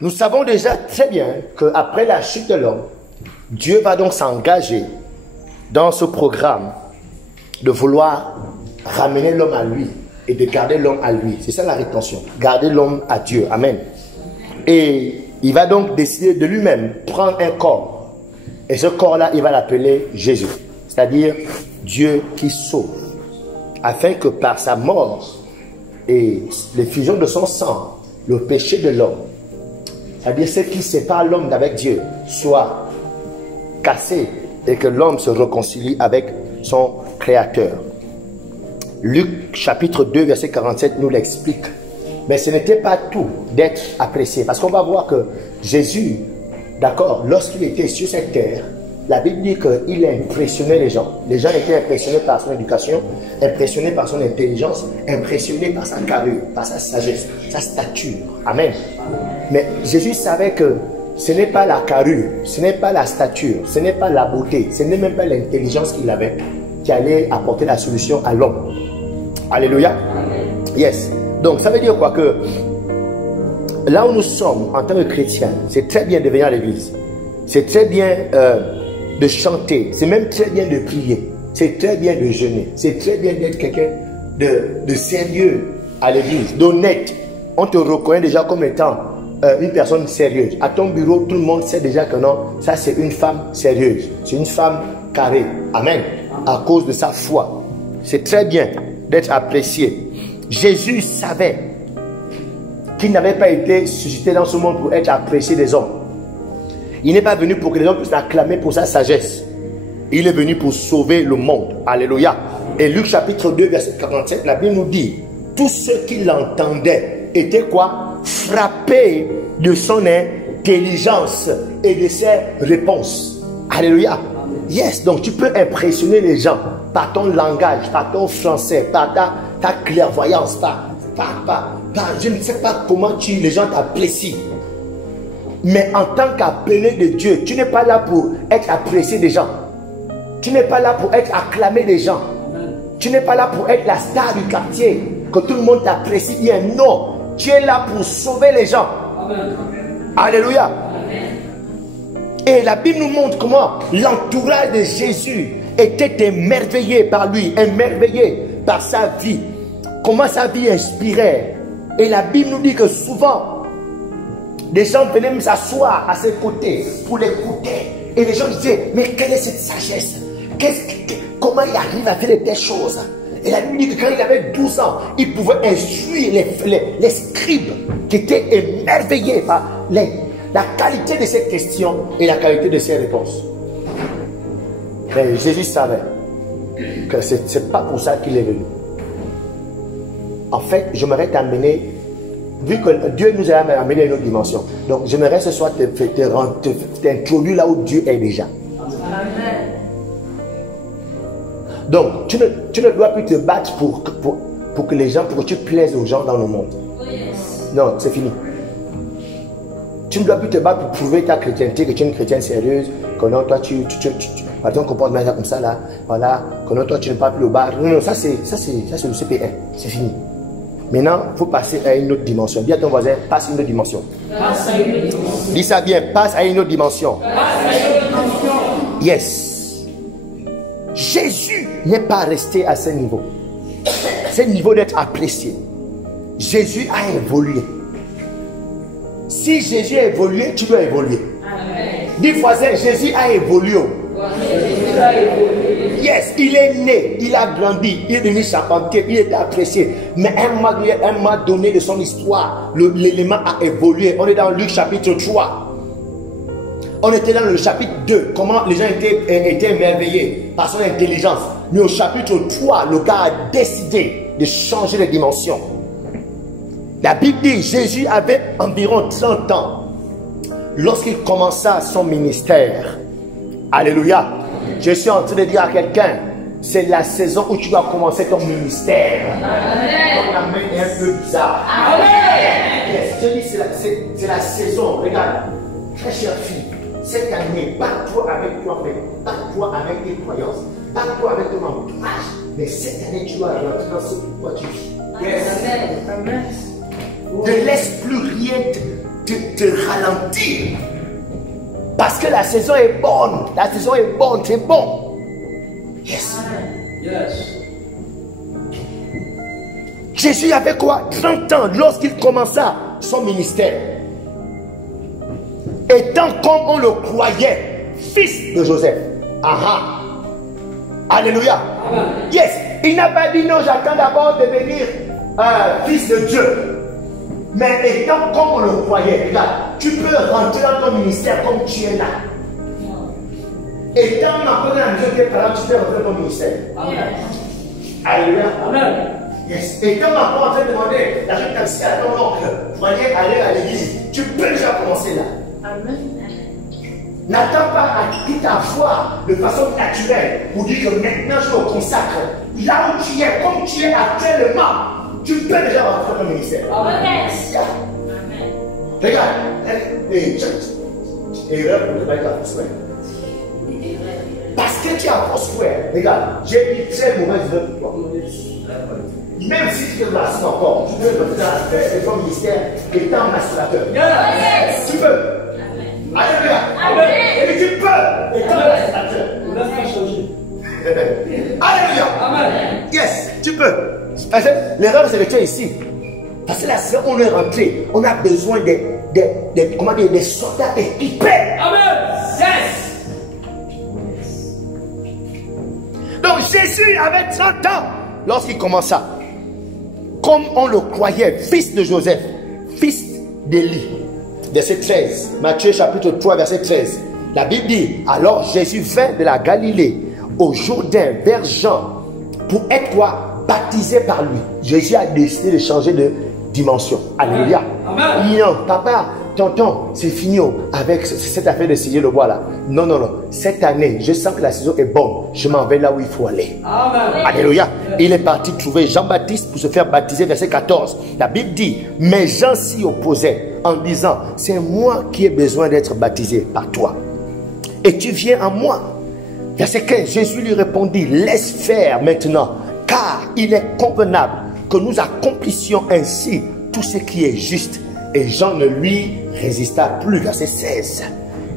Nous savons déjà très bien qu'après la chute de l'homme, Dieu va donc s'engager dans ce programme de vouloir ramener l'homme à lui et de garder l'homme à lui. C'est ça la rétention. Garder l'homme à Dieu. Amen. Et il va donc décider de lui-même prendre un corps. Et ce corps-là, il va l'appeler Jésus. C'est-à-dire Dieu qui sauve. Afin que par sa mort et l'effusion de son sang, le péché de l'homme, c'est-à-dire ce qui sépare l'homme d'avec Dieu, soit cassé et que l'homme se réconcilie avec son Créateur. Luc chapitre 2 verset 47 nous l'explique. Mais ce n'était pas tout d'être apprécié. Parce qu'on va voir que Jésus, d'accord, lorsqu'il était sur cette terre, la Bible dit qu'il impressionnait les gens. Les gens étaient impressionnés par son éducation, impressionnés par son intelligence, impressionnés par sa carrure, par sa sagesse, sa stature. Amen. Mais Jésus savait que ce n'est pas la carrure, ce n'est pas la stature, ce n'est pas la beauté, ce n'est même pas l'intelligence qu'il avait qui allait apporter la solution à l'homme. Alléluia. Yes. Donc ça veut dire quoi? Que là où nous sommes en tant que chrétiens, c'est très bien de venir à l'église. C'est très bien de chanter. C'est même très bien de prier. C'est très bien de jeûner. C'est très bien d'être quelqu'un de sérieux à l'église, d'honnête. On te reconnaît déjà comme étant une personne sérieuse. À ton bureau, tout le monde sait déjà que non, ça c'est une femme sérieuse. C'est une femme carrée. Amen. À cause de sa foi. C'est très bien d'être apprécié. Jésus savait qu'il n'avait pas été suscité dans ce monde pour être apprécié des hommes. Il n'est pas venu pour que les hommes puissent l'acclamer pour sa sagesse. Il est venu pour sauver le monde. Alléluia. Et Luc chapitre 2 verset 47, la Bible nous dit, tous ceux qui l'entendaient étaient quoi? Frappés de son intelligence et de ses réponses. Alléluia. Yes, donc tu peux impressionner les gens par ton langage, par ton français, par ta clairvoyance, je ne sais pas comment les gens t'apprécient. Mais en tant qu'appelé de Dieu, tu n'es pas là pour être apprécié des gens. Tu n'es pas là pour être acclamé des gens. Tu n'es pas là pour être la star du quartier, que tout le monde t'apprécie bien. Non, tu es là pour sauver les gens. Amen. Alléluia. Amen. Et la Bible nous montre comment l'entourage de Jésus était émerveillé par lui, émerveillé par sa vie. Comment sa vie inspirait. Et la Bible nous dit que souvent, des gens venaient même s'asseoir à ses côtés pour l'écouter. Et les gens disaient, mais quelle est cette sagesse? Comment il arrive à faire de telles choses? Et la Bible dit que quand il avait 12 ans, il pouvait instruire les scribes qui étaient émerveillés par la qualité de ses questions et la qualité de ses réponses. Mais Jésus savait que ce n'est pas pour ça qu'il est venu. En fait, j'aimerais t'amener, vu que Dieu nous a amené à une autre dimension, donc j'aimerais ce soir t'introduire là où Dieu est déjà. Amen. Donc, tu ne dois plus te battre pour que les gens, pour que tu plaises aux gens dans le monde. Yes. Non, c'est fini. Tu ne dois plus te battre pour prouver ta chrétienté, que tu es une chrétienne sérieuse, que non, toi, par exemple, comportement comme ça, là, voilà, que non, toi, tu ne parles plus au bar. Non, ça, c'est le CP1. C'est fini. Maintenant, il faut passer à une autre dimension. Dis à ton voisin, passe à une autre dimension. Passe à une autre dimension. Dis ça bien, passe à une autre dimension. Passe à une autre dimension. Yes. Jésus n'est pas resté à ce niveau. C'est le niveau d'être apprécié. Jésus a évolué. Si Jésus a évolué, tu dois évoluer. Amen. Dis voisin, Jésus a évolué. Jésus a évolué. Yes, il est né, il a grandi, il est devenu charpentier, il était apprécié. Mais à un moment donné de son histoire, l'élément a évolué. On est dans Luc chapitre 3. On était dans le chapitre 2, comment les gens étaient émerveillés par son intelligence. Mais au chapitre 3, le gars a décidé de changer de dimension. La Bible dit, Jésus avait environ 30 ans lorsqu'il commença son ministère. Alléluia. Je suis en train de dire à quelqu'un, c'est la saison où tu dois commencer ton ministère. Ton amen est un peu bizarre. Amen. Yes, je dis, c'est la saison. Regarde, très chère fille, cette année, bats-toi avec toi-même, bats-toi avec tes croyances, bats-toi avec ton entourage. Mais cette année, tu dois rentrer dans ce pourquoi tu vis. Yes. Amen. Ne laisse plus rien te ralentir. Parce que la saison est bonne. La saison est bonne, c'est bon. Yes. Yes. Jésus avait quoi? 30 ans lorsqu'il commença son ministère. Étant comme on le croyait, fils de Joseph. Aha. Alléluia. Amen. Yes. Il n'a pas dit non, j'attends d'abord de devenir fils de Dieu. Mais étant comme on le croyait, regarde, tu peux rentrer dans ton ministère comme tu es là. Étant dans la maison de tes parents, tu peux rentrer dans ton ministère. Amen. Alléluia. Amen. Yes. Étant encore en train de demander la taxi à ton oncle, voyez aller à l'église, tu peux déjà commencer là. Amen. N'attends pas à tout avoir de façon naturelle pour dire que maintenant je me consacre. Là où tu es, comme tu es actuellement, tu peux déjà rentrer dans le ministère. Amen. Yeah. Amen. Regarde, erreur pour ne pas être à Foursquare. Parce que tu es à Foursquare, regarde, j'ai une très mauvaise note pour toi. Même si tu te masses encore, tu peux rentrer dans ton ministère étant masturbateur. Yes. Tu peux. Alléluia. Amen. Et tu peux étant masturbateur. Alléluia. Amen. Yes, tu peux. L'erreur c'est que tu es ici. Parce que là, on est rentré. On a besoin des soldats équipés. Amen. Yes. Donc Jésus avait 30 ans lorsqu'il commença. Comme on le croyait, fils de Joseph, fils d'Élie. Verset 13. Matthieu chapitre 3, verset 13. La Bible dit, alors Jésus vint de la Galilée au Jourdain vers Jean pour être quoi? Baptisé par lui. Jésus a décidé de changer de dimension. Alléluia. Amen. Non, papa, tonton, c'est fini avec cette affaire de scier le bois là. Non, non, non. Cette année, je sens que la saison est bonne. Je m'en vais là où il faut aller. Amen. Alléluia. Il est parti trouver Jean-Baptiste pour se faire baptiser. Verset 14. La Bible dit, mais Jean s'y opposait en disant, c'est moi qui ai besoin d'être baptisé par toi. Et tu viens à moi. Verset 15. Jésus lui répondit, laisse faire maintenant. Car il est convenable que nous accomplissions ainsi tout ce qui est juste. Et Jean ne lui résista plus. Verset 16.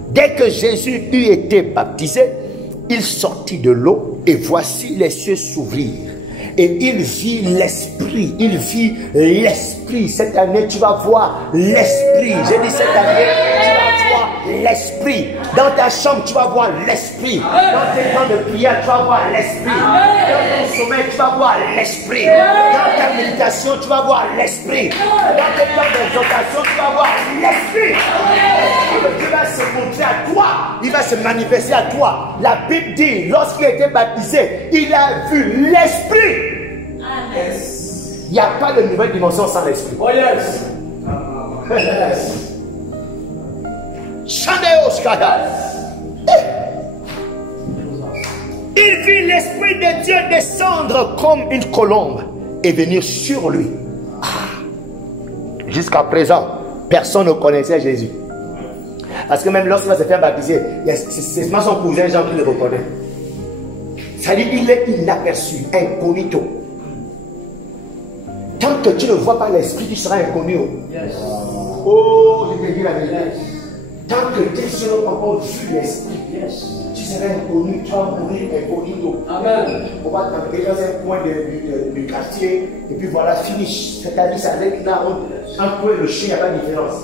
Dès que Jésus eut été baptisé, il sortit de l'eau et voici les cieux s'ouvrirent. Et il vit l'Esprit. Il vit l'Esprit. Cette année, tu vas voir l'Esprit. J'ai dit cette année, tu vas voir l'Esprit. Dans ta chambre, tu vas voir l'Esprit. Dans tes temps de prière, tu vas voir l'Esprit. Dans ton sommeil, tu vas voir l'Esprit. Dans ta méditation, tu vas voir l'Esprit. Dans tes temps d'exhortation, tu vas voir l'Esprit. Dieu va se montrer à toi. Il va se manifester à toi. La Bible dit, lorsqu'il a été baptisé, il a vu l'Esprit. Yes. Il n'y a pas de nouvelle dimension sans l'Esprit. Oh yes. Il vit l'Esprit de Dieu descendre comme une colombe et venir sur lui. Jusqu'à présent, personne ne connaissait Jésus. Parce que même lorsqu'il va se faire baptiser, c'est son cousin Jean qui le reconnaît. C'est-à-dire qu'il est inaperçu, incognito. Tant que tu ne vois pas l'Esprit, tu seras inconnu. Yes. Oh, je te dis la vérité. Tant que tes yeux n'ont pas encore vu l'Esprit, yes, tu seras inconnu, tu vas mourir incognito. Amen. On va t'envoyer dans un coin du quartier, et puis voilà, finish. C'est-à-dire, ça veut dire là, entre toi et le chien, il n'y a pas de différence.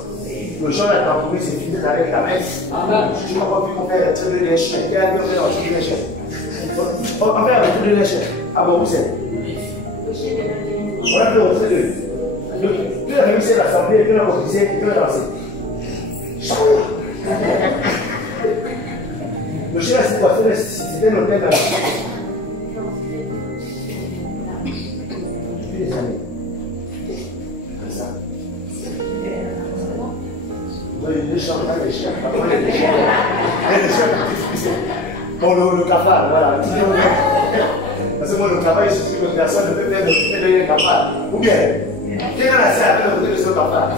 Le chien a trouvé ses filles avec la messe. Amen. Tu n'as pas vu qu'on fait retirer les chiens. Il y a un retirer les chiens. On fait retirer les chiens. Ah bon, où c'est? On a fait retirer. Tu as réussi l'assemblée, tu l'as baptisé, tu l'as lancé. Le chien a cette voiture, c'était l'hôtel là. Depuis des années. Comme ça. Les chiens, les chiens. Bon, le cafard, voilà. Parce que moi, le travail, je suis que personne ne peut faire le cafard. Ou bien, qui est dans la salle à côté de ce cafard?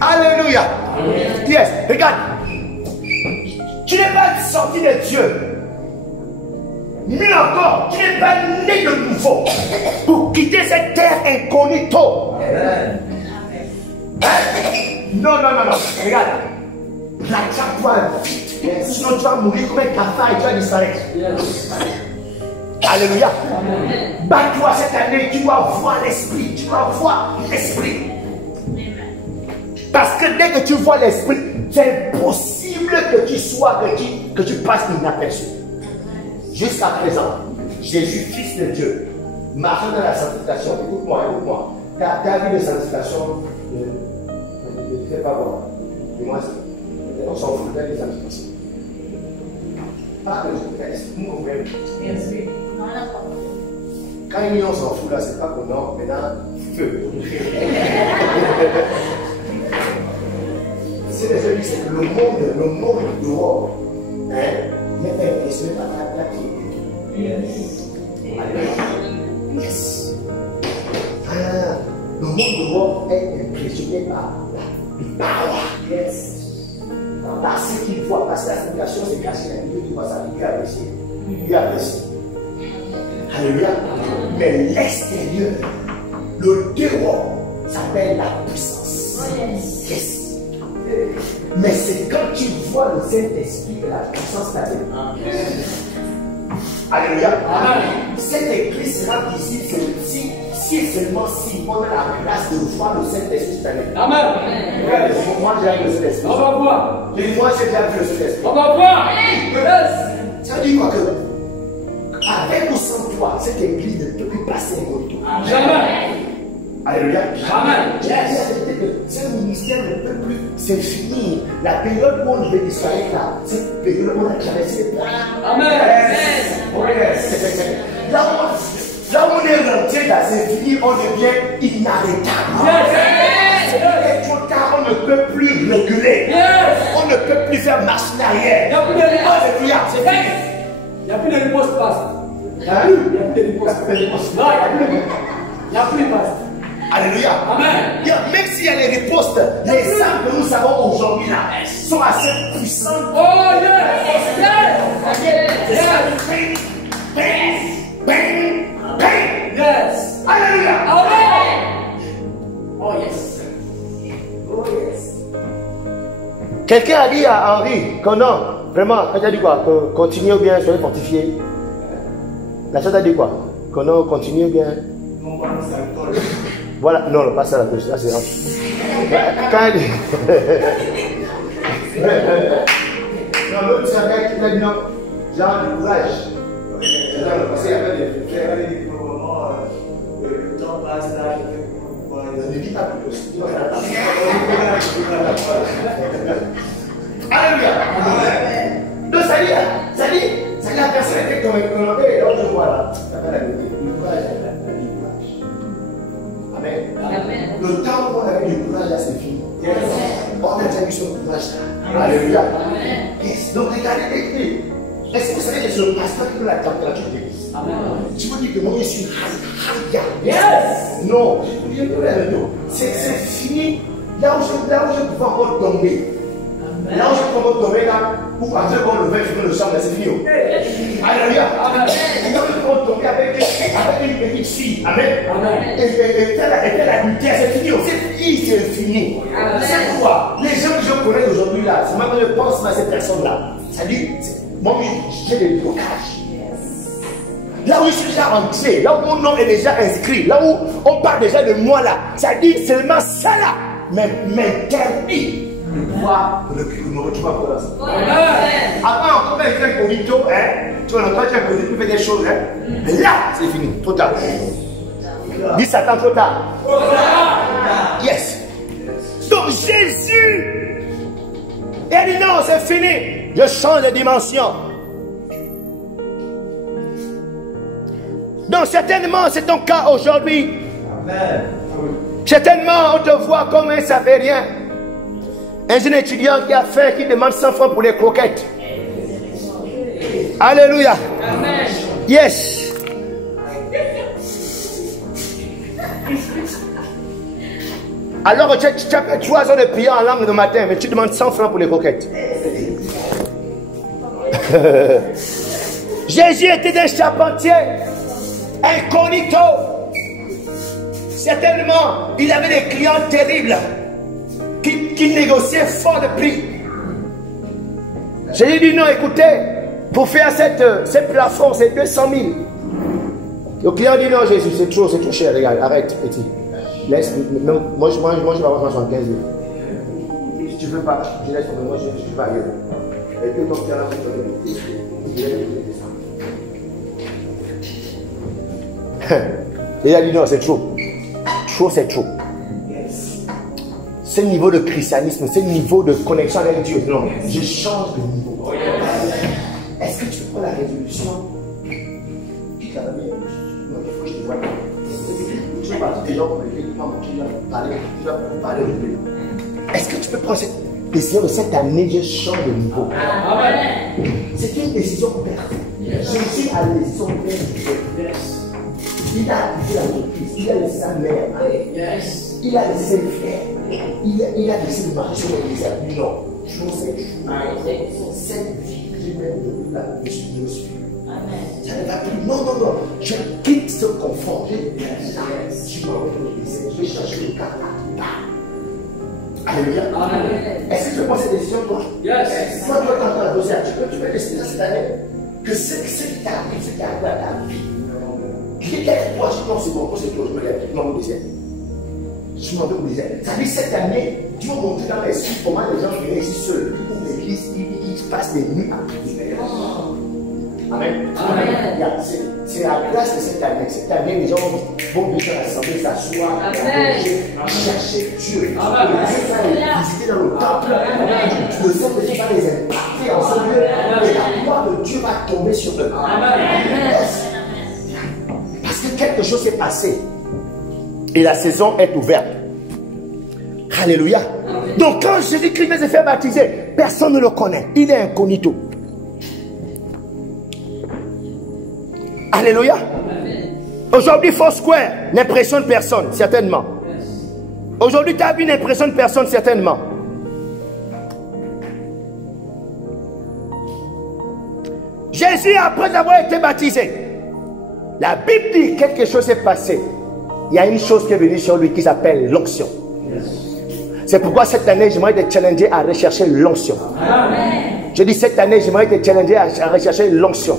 Alléluia. Yes, regarde. Tu n'es pas sorti de Dieu. Mieux encore, tu n'es pas né de nouveau pour quitter cette terre incognito. Non, non, non, non. Regarde. La trajectoire, sinon tu vas mourir comme un cafard et tu vas disparaître. Alléluia. Bats-toi cette année, tu dois voir l'esprit. Tu dois voir l'esprit. Parce que dès que tu vois l'esprit, c'est impossible que tu sois, que tu passes inaperçu. Jusqu'à présent, Jésus, Fils de Dieu, marchant dans la sanctification. Écoute-moi, écoute-moi. Ta vie de sanctification ne te fait pas voir. Dis-moi ça. On s'en fout de les sanctifications. Pas que je fais, nous-mêmes. Quand il dit on s'en fout là, c'est pas qu'on a maintenant feu. C'est les amis, c'est que le monde dehors, il est impressionné par la créativité. Yes. Le monde dehors est impressionné par la power. Yes. Par ce qu'il voit, parce que la sanctification c'est caché, il voit ça, il apprécie. Il apprécie. Alléluia. Mais l'extérieur, le dehors, s'appelle la puissance. Yes. Mais c'est quand tu vois le Saint-Esprit que la puissance t'attire. Alléluia. Cette église sera visible si seulement si on a la grâce de voir le Saint-Esprit cette année. Amen. Regardez, moi j'ai vu le Saint-Esprit. On va voir. Moi j'ai déjà vu le Saint-Esprit. On va voir. Ça veut dire quoi que avec ou sans toi, cette église ne peut plus passer un retour. Jamais. Alléluia. Amen. Ce ministère ne peut plus, c'est fini. La période où on devait disparaître là, cette période où on a traversé. Amen. Là où on est rentré là, c'est fini, on devient inarrêtable. Et trop tard, on ne peut plus reculer. On ne peut plus faire marche arrière. Il n'y a plus de réponse. C'est fini. Il n'y a plus de réponse, pasteur. Il n'y a plus de réponse. Il n'y a plus de réponse. Alléluia. Amen. Même s'il y a les ripostes, les armes que nous avons aujourd'hui là sont assez puissantes. Oh yes! Yes! Yes! Alléluia. Amen. Oh yes. Oh yes. Quelqu'un a dit à Henri que non, vraiment, elle a dit quoi? Que continuez ou bien soyez fortifiés. La chose a dit quoi? Que non, continuez ou bien. Voilà, non, pas ça, là c'est rentre. Quand elle dit. Non, l'autre, c'est un gars qui m'a dit non, genre du courage. Parce qu'il y avait des moments, le temps passe là, je ne dis pas plus. Alléluia. Donc, ça dit la personne était convaincue, et là, je vois là. Le courage. Amen. Le temps où on avait du courage, là, c'est fini. On a déjà vu ce courage là. Alléluia. Yes. Donc, regardez l'écrit. Est-ce que vous savez que c'est le pasteur qui donne la température de l'église? Tu peux dire que moi, je suis Haria. Yes. Non, c'est fini. Là où je pouvais encore tomber. Là où je pouvais tomber là, pour partir pour le vin, le sang, c'est fini. Alléluia. Là où je pouvais tomber avec une petite fille. Amen. Et faire la adultère, c'est fini. C'est fini. C'est pourquoi les gens que je connais aujourd'hui là, c'est maintenant que je pense à cette personne-là. Ça dit, moi, j'ai des blocages. Là où je suis déjà entré, là où mon nom est déjà inscrit, là où on parle déjà de moi là, ça dit seulement ça là, m'interdit de pouvoir me retrouver en place. Avant, quand tu es un cogito, tu vas entendre un cogito, tu fais des choses, mais là, c'est fini, trop tard. Dis Satan, trop tard. Yes. Donc Jésus, il dit non, c'est fini. Je change de dimension. Donc certainement, c'est ton cas aujourd'hui. Certainement, on te voit comme un ça fait rien. Un jeune étudiant qui demande 100 francs pour les croquettes. Alléluia. Amen. Yes. Alors tu as fait 3 heures de prière en langue le matin, mais tu demandes 100 francs pour les croquettes. Jésus était un charpentier, incognito. Certainement, il avait des clients terribles qui négociaient fort de prix. Jésus dit non, écoutez, pour faire cette plafond, c'est 200 000. Le client dit non, Jésus, c'est trop cher, regarde, arrête, petit. Laisse, moi je vais avoir 75 000. Si tu ne veux pas, je laisse tomber, moi je vais ailleurs. Et puis, donc, il a dit non, c'est trop. Trop, c'est trop. C'est le niveau de christianisme, c'est le niveau de connexion avec Dieu. Non, je change de niveau. Est-ce que tu prends la résolution? Qui t'a donné? Non, il faut que je te voie. Tu vas partir des gens pour lesquels tu vas parler de Dieu. Est-ce que tu peux prendre cette décision de cette année, je change de niveau? C'est une décision personnelle. Jésus a une décision personnelle. Il a quitté l'entreprise, il a laissé sa mère, il a laissé le frère, il a décidé de marcher sur les désert. Non, je ne sais pas. Cette vie que j'ai même de la suis. Ça ne va plus. Non, je quitte ce confort. Je m'en vais au désert, je vais chercher le cas. Alléluia. Est-ce que tu prends cette décision, toi? Toi, tu es en train de tu peux décider cette année que ce qui t'arrive, ce qui arrive à ta vie. Qui est toi, je pense que c'est bon, c'est toi, je me lève, je m'en vais au désert. Je m'en vais au désert. Ça veut dire cette année, Dieu m'a montré dans l'esprit comment les gens qui réussissent seuls, ils ouvrent l'église, ils passent des nuits à prier. Amen. C'est la grâce de cette année. Cette année, les gens vont venir à l'assemblée, s'asseoir, chercher Dieu. Dieu va les visiter dans le temple. Le Saint-Esprit va les impacter en ce lieu. Et la gloire de Dieu va tomber sur eux. Parce que quelque chose s'est passé. Et la saison est ouverte. Alléluia. Donc quand Jésus-Christ vient se faire baptiser, personne ne le connaît. Il est incognito. Alléluia. Aujourd'hui, Foursquare n'impressionne personne, certainement. Aujourd'hui, tu as vu n'impressionne personne, certainement. Jésus, après avoir été baptisé, la Bible dit quelque chose s'est passé. Il y a une chose qui est venue sur lui qui s'appelle l'onction. C'est pourquoi cette année, j'aimerais te challenger à rechercher l'onction. Je dis cette année, j'aimerais te challenger à rechercher l'onction.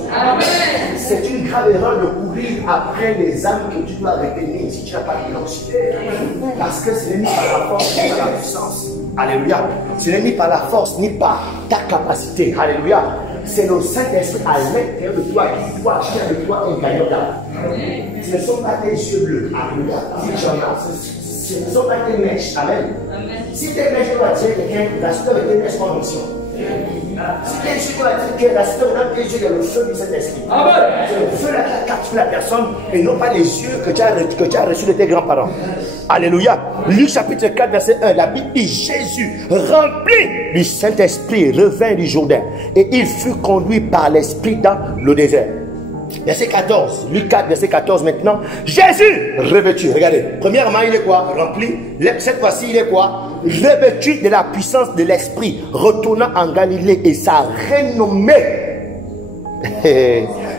C'est une grave erreur de courir après les âmes que tu dois retenir si tu n'as pas de l'onction. Parce que ce n'est ni par la force ni par la puissance. Alléluia. Ce n'est ni par la force ni par ta capacité. Alléluia. C'est le Saint-Esprit à l'intérieur de toi qui doit faire de toi un gagnant d'âme. Ce ne sont pas tes yeux bleus. Alléluia. Si tu en as, ce ne sont pas tes mèches. Amen. Si tes mèches doivent attirer quelqu'un, la suite de tes mèches en onction. Si tes yeux doivent attirer la suite de tes yeux, il y a le feu du Saint-Esprit. C'est le feu qui capture la personne et non pas les yeux que tu as reçus de tes grands-parents. Alléluia. Luc chapitre 4, verset 1. La Bible dit Jésus, rempli du Saint-Esprit, revint du Jourdain et il fut conduit par l'Esprit dans le désert. Verset 14, Luc 4, verset 14 maintenant. Jésus, revêtu, regardez. Premièrement, il est quoi? Rempli. Cette fois-ci, il est quoi? Revêtu de la puissance de l'Esprit, retournant en Galilée et sa renommée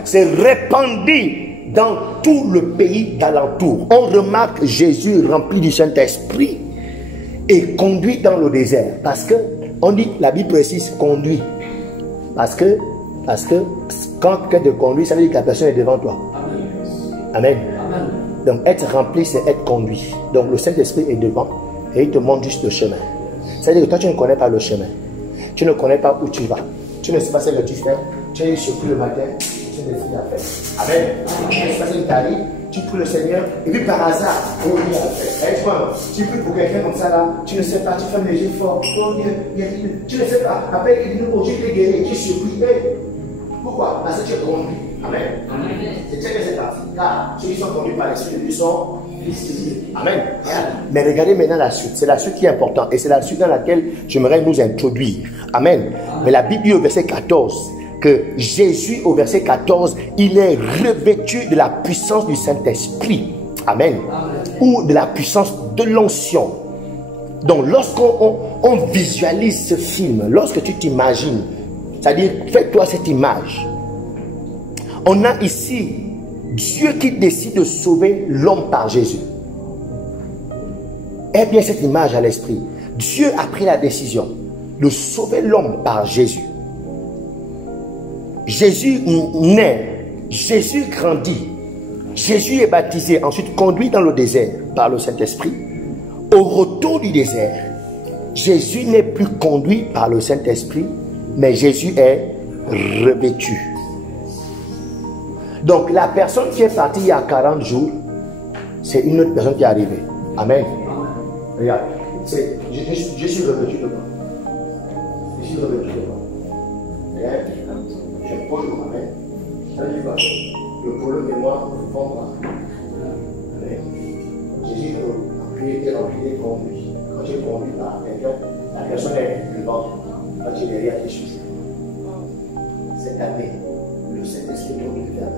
s'est répandue dans tout le pays d'alentour. On remarque Jésus rempli du Saint-Esprit et conduit dans le désert. Parce que, on dit, la Bible précise, conduit. Parce que quand quelqu'un te conduit, ça veut dire que la personne est devant toi. Amen. Donc être rempli, c'est être conduit. Donc le Saint-Esprit est devant et il te montre juste le chemin. C'est-à-dire que toi, tu ne connais pas le chemin. Tu ne connais pas où tu vas. Tu ne sais pas ce que tu fais. Tu es surpris le matin. Tu ne sais pas faire. Amen. Tu ne sais pas ce que tu arrives. Tu pries le Seigneur. Et puis par hasard, oh Dieu a fait. Tu pries pour quelqu'un comme ça là. Tu ne sais pas. Tu fais des efforts. Oh Dieu, tu ne sais pas. Après, il dit, oh Dieu, tu es guéri. Tu es surpris. Pourquoi? Parce que tu es conduit. Amen. C'est ça que c'est parti. Car ceux qui sont conduits par l'Esprit de Dieu sont fils. Amen. Mais regardez maintenant la suite. C'est la suite qui est importante. Et c'est la suite dans laquelle j'aimerais nous introduire. Amen. Mais la Bible dit au verset 14 que Jésus, au verset 14, il est revêtu de la puissance du Saint-Esprit. Amen. Ou de la puissance de l'onction. Donc lorsqu'on visualise ce film, lorsque tu t'imagines, c'est-à-dire, fais-toi cette image. On a ici Dieu qui décide de sauver l'homme par Jésus. Aie bien cette image à l'esprit. Dieu a pris la décision de sauver l'homme par Jésus. Jésus naît, Jésus grandit, Jésus est baptisé, ensuite conduit dans le désert par le Saint-Esprit. Au retour du désert, Jésus n'est plus conduit par le Saint-Esprit, mais Jésus est revêtu. Donc la personne qui est partie il y a 40 jours, c'est une autre personne qui est arrivée. Amen. Regarde, je suis revêtu devant. Je suis revêtu devant. Regarde, je pose le main. Ça dit pas. Le problème de moi ne fond pas. Amen. Jésus a pu être rempli de conduit. Quand j'ai conduit par quelqu'un, la personne est devant. Quand j'ai derrière les choses. Cette année, le Saint-Esprit doit nous faire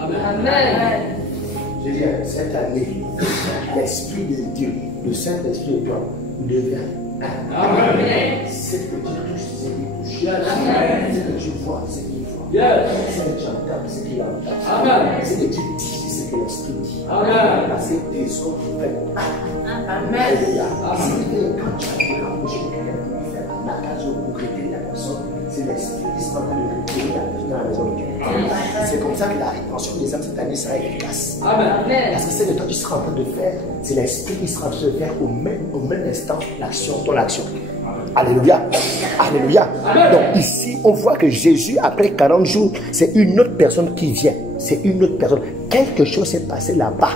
Amen. Amen. Je dis, cette année, l'Esprit de Dieu, le Saint-Esprit de toi, devient Amen. C'est que tu touches, c'est qu'il touche. C'est que tu vois, c'est qu'il voit. C'est que tu entends, c'est qu'il entend. C'est que tu dis, c'est que l'Esprit dit. Parce que tes autres font Amen. C'est que quand tu as fait l'embauche de quelqu'un pour faire un occasion pour créer la personne, c'est l'Esprit qui sera en train de créer la personne dans la maison de Dieu. C'est comme ça que la rétention des âmes cette année sera efficace. Amen. Parce que c'est le temps que tu seras en train de faire, c'est l'Esprit qui sera en train de faire au même instant l'action, ton action. Alléluia. Alléluia. Amen. Donc ici, on voit que Jésus, après 40 jours, c'est une autre personne qui vient. C'est une autre personne. Quelque chose s'est passé là-bas.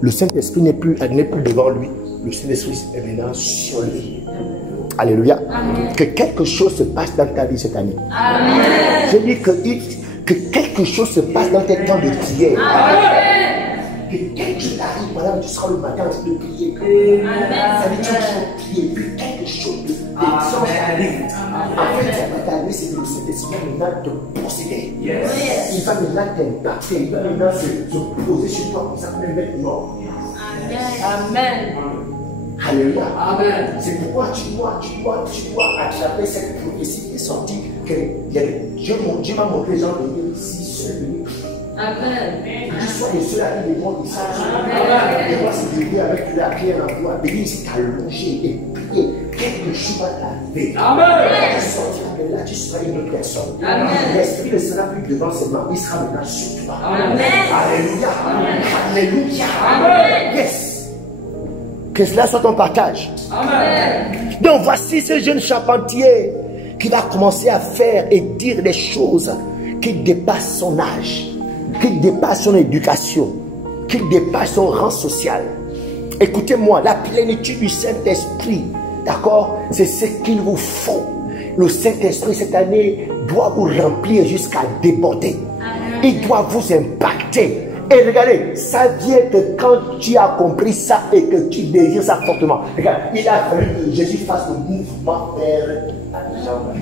Le Saint-Esprit n'est plus devant lui. Le Saint-Esprit est maintenant sur lui. Alléluia. Amen. Que quelque chose se passe dans ta vie cette année. Amen. Je dis que quelque chose se passe dans tes temps de prière. Amen. Que quelque chose arrive pendant que tu seras le matin en train de prier. Ça veut dire que tu vas prier. Puis quelque chose de décision arrive. En fait, ça va t'arriver, c'est que le Saint-Esprit va maintenant te posséder. Il va maintenant t'impacter. Il va maintenant se poser sur toi comme ça, même maintenant. Amen. Alléluia. Amen. C'est pourquoi tu dois attraper cette prophétie qui est sortie que Dieu m'a montré les gens venir ici, ceux venus. Amen. Tu sois le seul à qui les gens ici. Amen. Et moi, c'est de avec la pierre en bois, venir ici t'allonger et prier. Quelque chose va t'arriver. Amen. Tu sortiras de là, tu seras une autre personne. Amen. L'Esprit ne sera plus devant ses mains, il sera maintenant sur toi. Amen. Alléluia. Amen. Alléluia. Amen. Yes. Que cela soit ton partage. Amen. Donc voici ce jeune charpentier qui va commencer à faire et dire des choses qui dépassent son âge, qui dépassent son éducation, qui dépassent son rang social. Écoutez-moi, la plénitude du Saint-Esprit, d'accord, c'est ce qu'il vous faut. Le Saint-Esprit cette année doit vous remplir jusqu'à déborder. Amen. Il doit vous impacter. Et regardez, ça vient que quand tu as compris ça et que tu désires ça fortement. Regarde, il a fallu que Jésus fasse le mouvement vers la jambe.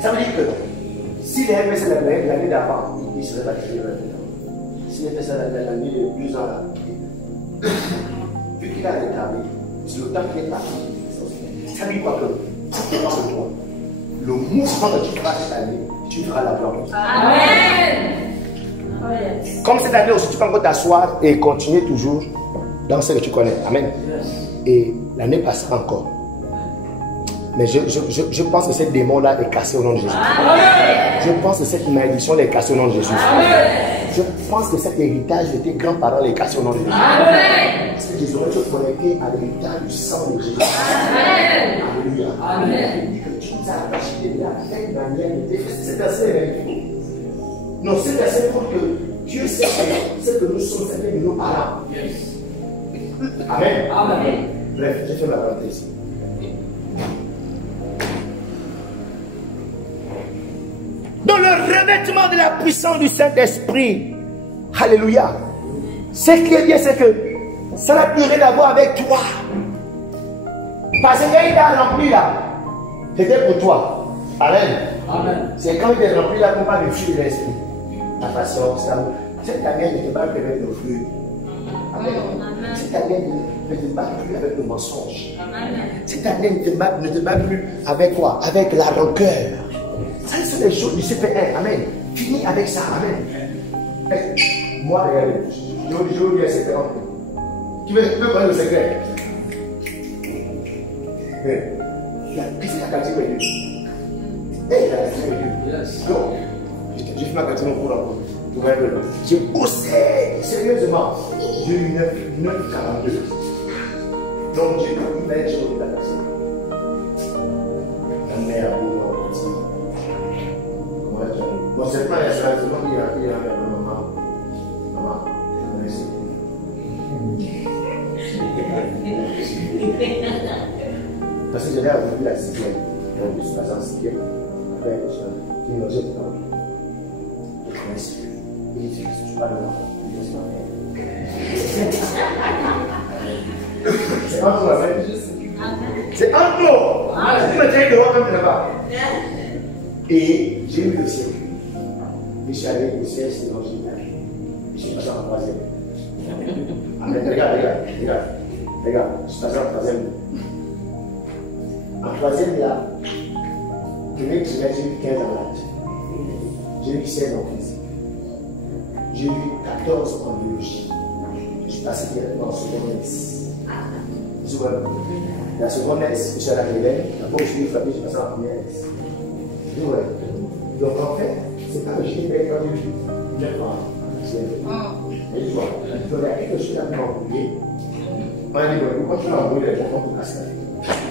Ça veut dire que s'il avait fait ça l'année d'avant, il serait baptisé maintenant. S'il avait fait ça l'année de 2 ans là, vu qu'il a rétabli, c'est le temps qu'il est parti. Ça veut dire quoi que le mouvement que tu feras cette année, tu feras la gloire. Amen. Comme cette année aussi, tu peux encore t'asseoir et continuer toujours dans ce que tu connais. Amen. Et l'année passera encore. Mais je pense que ce démon-là est cassé au nom de Jésus. Amen. Je pense que cette malédiction est cassée au nom de Jésus. Amen. Je pense que cet héritage de tes grands-parents est cassé au nom de Jésus. Amen. Parce que désormais tu es connecté à l'héritage du sang de Jésus. Amen. Alléluia. Amen. Il dit que tu nous as acheté de la même manière de tes frères. C'est assez magnifique. Non, c'est assez pour que Dieu sait que nous sommes faits de nos parents. Amen. Amen. Bref, j'ai fait ma parenthèse. Dans le revêtement de la puissance du Saint-Esprit, alléluia. Ce qui est bien, c'est que ça n'a plus rien à voir avec toi. Parce que quand il t'a rempli là, c'était pour toi. Amen. Amen. C'est quand il est rempli là qu'on parle de fruit de l'esprit. La patience, l'amour. Cette année ne te bat plus avec nos fruits. Amen. Cette année ne te bat plus avec le mensonge. Cette année ne te bat plus avec quoi? Avec la rancœur. Ça, c'est des choses du CP1. Amen. Finis avec ça. Amen. Moi, regardez, je vous dis un secret. Tu veux connaître le secret? Qu'est-ce que la qualité de Dieu? La qualité de Dieu. Donc, j'ai fait ma qualité de cours encore. J'ai bossé sérieusement. J'ai eu 9,42. Donc, j'ai pris une lettre sur la qualité. La mère, bon, c'est pas la chose, c'est moi qui ai maman. Maman, merci. Parce que j'avais entendu la sixième. Donc, je suis passé en sixième. Après, je suis en sixième. Merci. Et je suis pas loin. C'est un mot, amen. C'est un mot. Tu me tiens devant comme là-bas. Et j'ai eu le ciel. Et je suis allé au ciel, c'est dans une page. Et je suis passé en troisième. Amen. Regarde. Je suis passé en troisième. En troisième, là, j'ai eu 15 en maths. J'ai eu 16 en physique. J'ai eu 14 en biologie. Je suis passé directement en seconde S. La seconde S, je suis à la Hélène. D'abord, je suis frappé, je suis passé en première S. Donc en fait, c'est pas que j'ai fait quand j'ai vu 9 ans. Mais tu vois, il y a quelque chose à m'embrouiller. On a dit, quand tu m'as embrouillé, les enfants pour casser.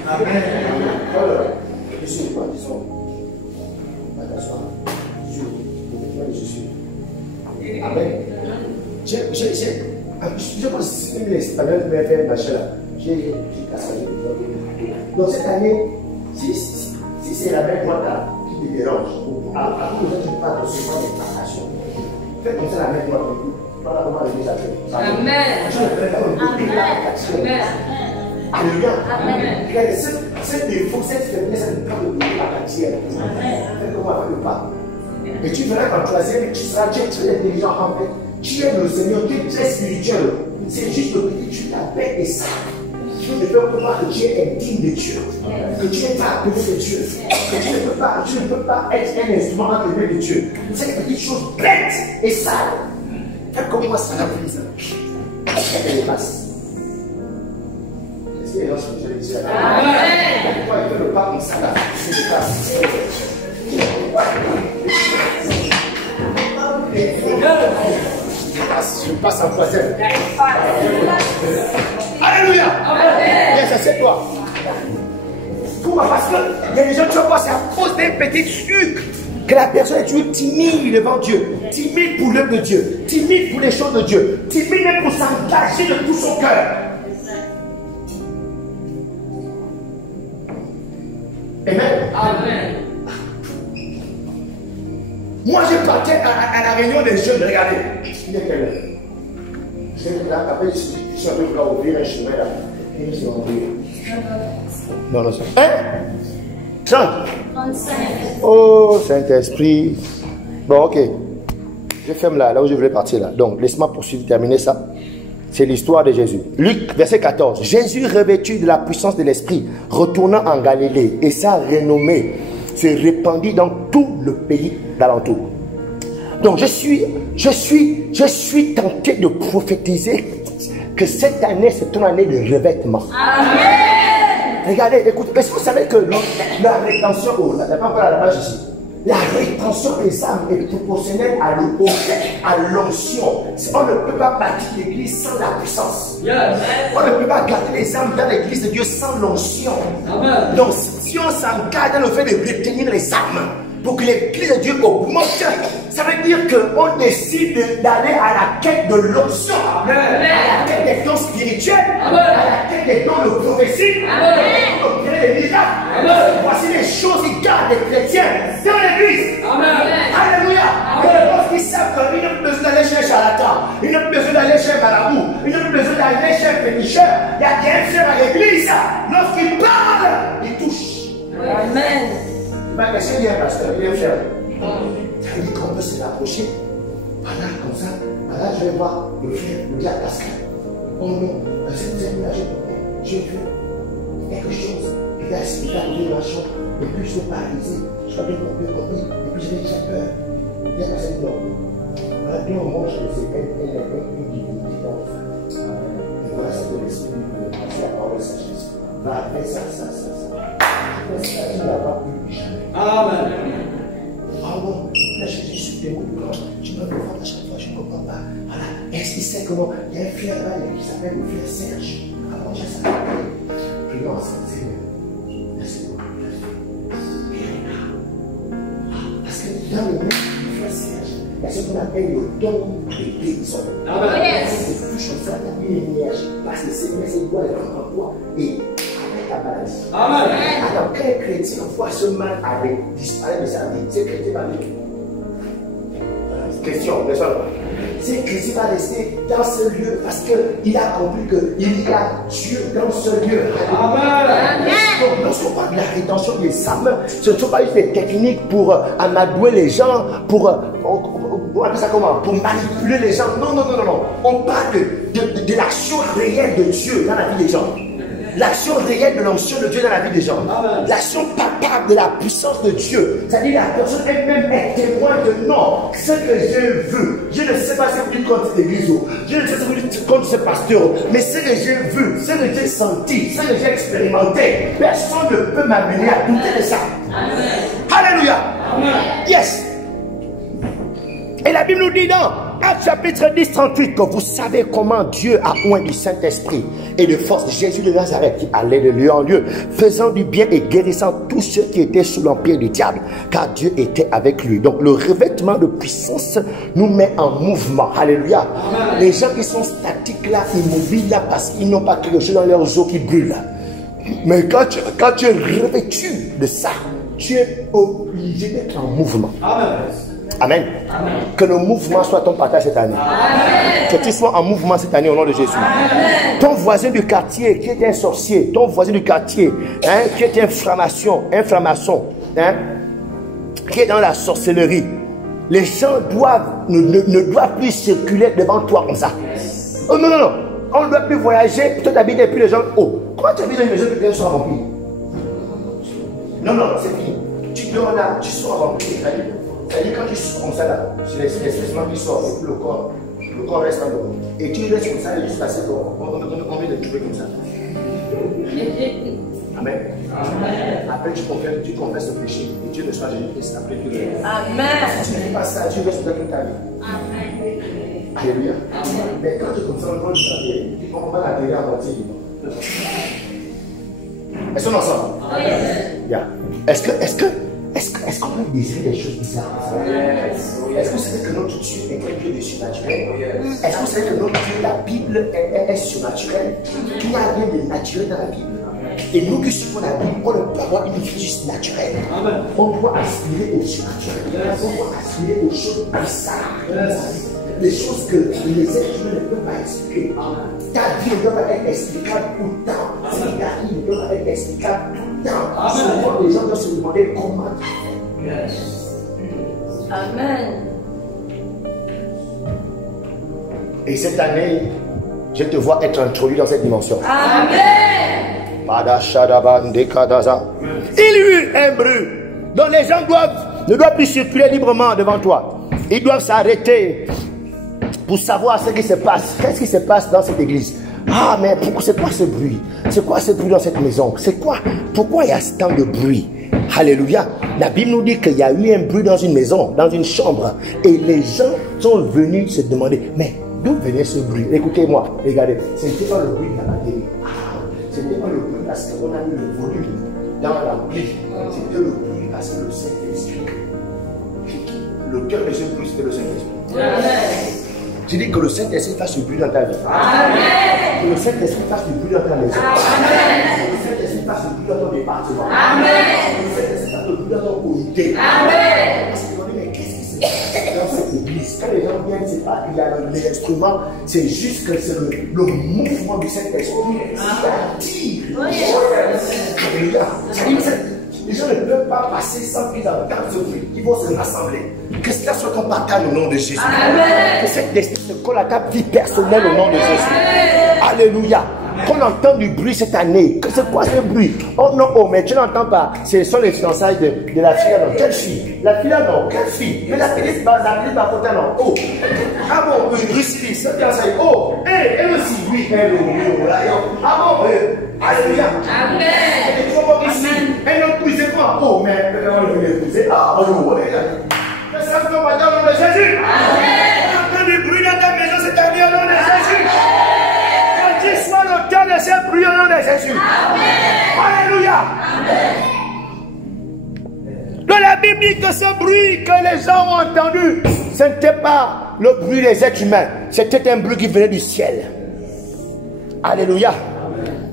Amen. Alors, je suis quoi, ils sont. Va t'asseoir. Je suis. Amen. Je pense que c'est l'espagnol qui m'a fait machin là. J'ai cassé. Donc cette année, si c'est la même boîte là qui te dérange, à cause de ça, tu ne peux pas recevoir des prestations. Fais comme ça la même boîte. Voilà comment le Dieu a fait. Amen. Tu ne fais pas Amen. Alléluia. Amen. Cette défaut, cette faiblesse, ça ne peut pas te donner la matière. Fais comment elle ne pas. Et tu verras qu'en troisième, tu seras très intelligent en fait. Tu aimes le Seigneur, tu es très spirituel. C'est juste que tu t'appelles et ça. Tu ne peux pas que tu es digne de Dieu. Que tu n'es pas appelé de Dieu. Que tu ne peux pas être un instrument entre les mains de Dieu. C'est une petite chose bête et sale. Fais comme moi, ça n'a plus ça. Elle dépasse. Est-ce qu'il y a des gens qui disent ça? Pourquoi il ne peut pas comme ça là? C'est le cas. Je passe en troisième. Alléluia. Viens, assieds-toi. Pourquoi? Parce qu'il y a des gens qui sont passés à cause d'un petit truc. Que la personne est toujours timide devant Dieu, timide pour l'œuvre de Dieu, timide pour les choses de Dieu, timide même pour s'engager de tout son cœur. Amen. Amen. Moi, je partais à la réunion des jeunes, regardez. Il est quelle heure? Après, je suis en train de ouvrir un chemin là. Non, non, ça. Hein? 30. 35. Oh, Saint-Esprit. Bon, ok. Je ferme là où je voulais partir là. Donc, laisse-moi poursuivre, terminer ça. C'est l'histoire de Jésus. Luc, verset 14. Jésus, revêtu de la puissance de l'Esprit, retourna en Galilée et sa renommée se répandit dans tout le pays d'alentour. Donc, je suis tenté de prophétiser que cette année, c'est une année de revêtement. Amen. Regardez, écoutez, est-ce que vous savez que la rétention, il n'y a pas encore la page ici. La rétention des âmes est proportionnelle à l'onction. On ne peut pas bâtir l'église sans la puissance. Yes. On ne peut pas garder les âmes dans l'église de Dieu sans l'onction. Donc, si on s'engage dans le fait de retenir les âmes pour que l'église de Dieu augmente, ça veut dire qu'on décide d'aller à la quête de l'onction, à la quête des dons spirituels, à la quête des dons de prophétie, à la quête d'opérer des miracles. Voici les choses qui gardent les chrétiens dans l'église. Alléluia. Lorsqu'ils savent qu'ils n'ont pas besoin d'aller chez un charlatan, ils n'ont pas besoin d'aller chez un marabout, ils n'ont pas besoin d'aller chez un pénicheur. Il y a quelqu'un qui à l'église. Lorsqu'ils parlent, ils touchent. Amen. Ma question est pasteur, il est cher. Ça veut dire qu'on peut se rapprocher. Voilà, comme ça. Voilà, je vais voir le frère, le gars Pascal. Oh non, dans cette scène-là, j'ai vu quelque chose. Et là, c'est arrivé dans la chambre. Et puis je vais paralyser. Je vais bien compris. Et puis j'avais déjà peur. Il y a cette norme. Maintenant, on mange les épées, elle est une divinité d'enfant. Et voilà ce que l'esprit peut passer la parole de sa Jésus. Va après ça. Après ça, tu n'as pas pu jamais. Amen. Ah bon, là Jésus sur tes mots, tu me comprends à chaque fois, je ne comprends pas. Voilà, est-ce qu'il sait comment? Il y a un frère là, qui s'appelle le frère Serge. Avant, j'ai ça. Prions ensemble, Seigneur. Merci beaucoup. Parce que dans le monde du frère Serge, il y a ce qu'on appelle le don de guérison. C'est plus chose ça, tu as une énergie. Parce que Seigneur, c'est quoi être en toi et avec ta maladie. Amen. Alors, quand un chrétien voit ce mal avec disparaître de sa vie, c'est chrétien va vivre. Question, n'est-ce pas? C'est Christ va rester dans ce lieu parce qu'il a compris qu'il y a Dieu dans ce lieu. Amen. Donc, lorsqu'on parle de la rétention des âmes, ce ne sont pas juste des techniques pour amadouer les gens, pour appeler ça comment? Pour manipuler les gens. Non. On parle de l'action réelle de Dieu dans la vie des gens. L'action réelle de l'onction de Dieu dans la vie des gens. L'action palpable de la puissance de Dieu. C'est-à-dire la personne elle-même est témoin de non. Ce que je veux. Je ne sais pas ce que vous dites contre l'église. Je ne sais pas ce que vous dites contre ce pasteur. Mais ce que j'ai vu, ce que j'ai senti, ce que j'ai expérimenté, personne ne peut m'amener à douter de ça. Amen. Alléluia. Amen. Yes. Et la Bible nous dit dans Actes chapitre 10, 38 que vous savez comment Dieu a oint du Saint-Esprit et de force Jésus de Nazareth qui allait de lieu en lieu, faisant du bien et guérissant tous ceux qui étaient sous l'empire du diable, car Dieu était avec lui. Donc le revêtement de puissance nous met en mouvement. Alléluia. Amen. Les gens qui sont statiques là, immobiles là, parce qu'ils n'ont pas quelque chose dans leurs os qui brûle. Mais quand tu es revêtu de ça, tu es obligé d'être en mouvement. Amen. Amen. Amen. Que le mouvement soit ton partage cette année. Amen. Que tu sois en mouvement cette année au nom de Jésus. Amen. Ton voisin du quartier qui est un sorcier, ton voisin du quartier qui est un franc-maçon, qui est dans la sorcellerie, les gens ne doivent plus circuler devant toi comme ça. Oh non. On ne doit plus voyager, toi t'habites et puis les gens. Oh, comment tu habites dans une maison que les gens sont remplis? Non, c'est fini. Tu dors là, tu sors rempli. C'est-à-dire quand tu sors comme ça là, c'est l'espècement qui sort et puis le corps reste en dehors. Et tu restes comme ça et juste passer dehors. On vient de trouver comme ça. Amen. Après tu confesses le péché et Dieu ne soit Jésus-Christ après Dieu. Amen. Si tu ne fais pas ça, tu restes dans ta vie. Amen. Alléluia. Mais quand tu consommes le travail, on va la guérir à moitié. Est-ce qu'on est ensemble? Est-ce qu'on peut désirer des choses bizarres? Est-ce que vous savez que notre Dieu est un Dieu de surnaturel? Est-ce que vous savez que notre Dieu, la Bible, est surnaturelle? Qu'il n'y a rien de naturel dans la Bible. Et nous qui suivons la Bible, on ne peut avoir une vie juste naturelle. On doit aspirer au surnaturel. On doit aspirer aux choses bizarres. Les choses que les êtres humains ne peuvent pas expliquer. Ta vie ne doit pas être explicable tout le temps. Ta vie ne doit pas être explicable tout le temps. Souvent, les gens doivent se demander comment tu fais. Amen. Et cette année, je te vois être introduit dans cette dimension. Amen. Il y eut un bruit. Donc les gens ne doivent plus circuler librement devant toi. Ils doivent s'arrêter pour savoir ce qui se passe. Qu'est-ce qui se passe dans cette église? Ah, mais c'est quoi ce bruit? C'est quoi ce bruit dans cette maison? C'est quoi? Pourquoi il y a tant de bruit? Alléluia. La Bible nous dit qu'il y a eu un bruit dans une maison, dans une chambre. Et les gens sont venus se demander, mais d'où venait ce bruit? Écoutez-moi, regardez. Ce n'était pas le bruit de la batterie. Ce n'était pas le bruit parce qu'on a mis le volume dans l'ampli. C'était le bruit parce que le Saint-Esprit. Le cœur de ce bruit, c'était le Saint-Esprit. Amen. Tu dis que le Saint-Esprit fasse du bruit dans ta vie. Amen. Que le Saint-Esprit fasse du bruit dans ta maison. Amen. Que le Saint-Esprit fasse du bruit dans ton département. Amen. Que le Saint-Esprit fasse du bruit dans ton comité. Amen. Parce qu'on dit, mais qu'est-ce qui se passe dans cette église? Quand les gens viennent, c'est pas qu'il y a l'instrument, c'est juste que c'est le mouvement du Saint-Esprit qui attire. Alléluia. Les gens ne peuvent pas passer sans qu'ils entendent ce bruit. Ils vont se rassembler. Que cela soit ton partage au nom de Jésus. Amen. Que cette destinée se colle à ta vie personnelle au nom de Jésus. Alléluia. Qu'on entend du bruit cette année. C'est quoi ce bruit? Oh non, oh, mais tu n'entends pas. Ce sont les fiançailles de la fille. Non, quelle fille? La fille là, non, quelle fille? Mais la petite côté, non. Oh, ah bon, une Russie, c'est fiançaille. Oh, elle aussi, oui, elle aussi. Ah bon, alléluia. Amen. Et tu vois ici, elle n'a épousé quoi? Oh, mais elle va l'épouser. Ah, oh, mais ça ne peut pas dans le nom de Jésus. Amen. On entend du bruit dans ta maison, c'est un au nom de Jésus. Que soit l'auteur de ce bruit au nom de Jésus. Amen. Alléluia. Dans la Bible dit que ce bruit que les gens ont entendu, ce n'était pas le bruit des êtres humains, c'était un bruit qui venait du ciel. Alléluia.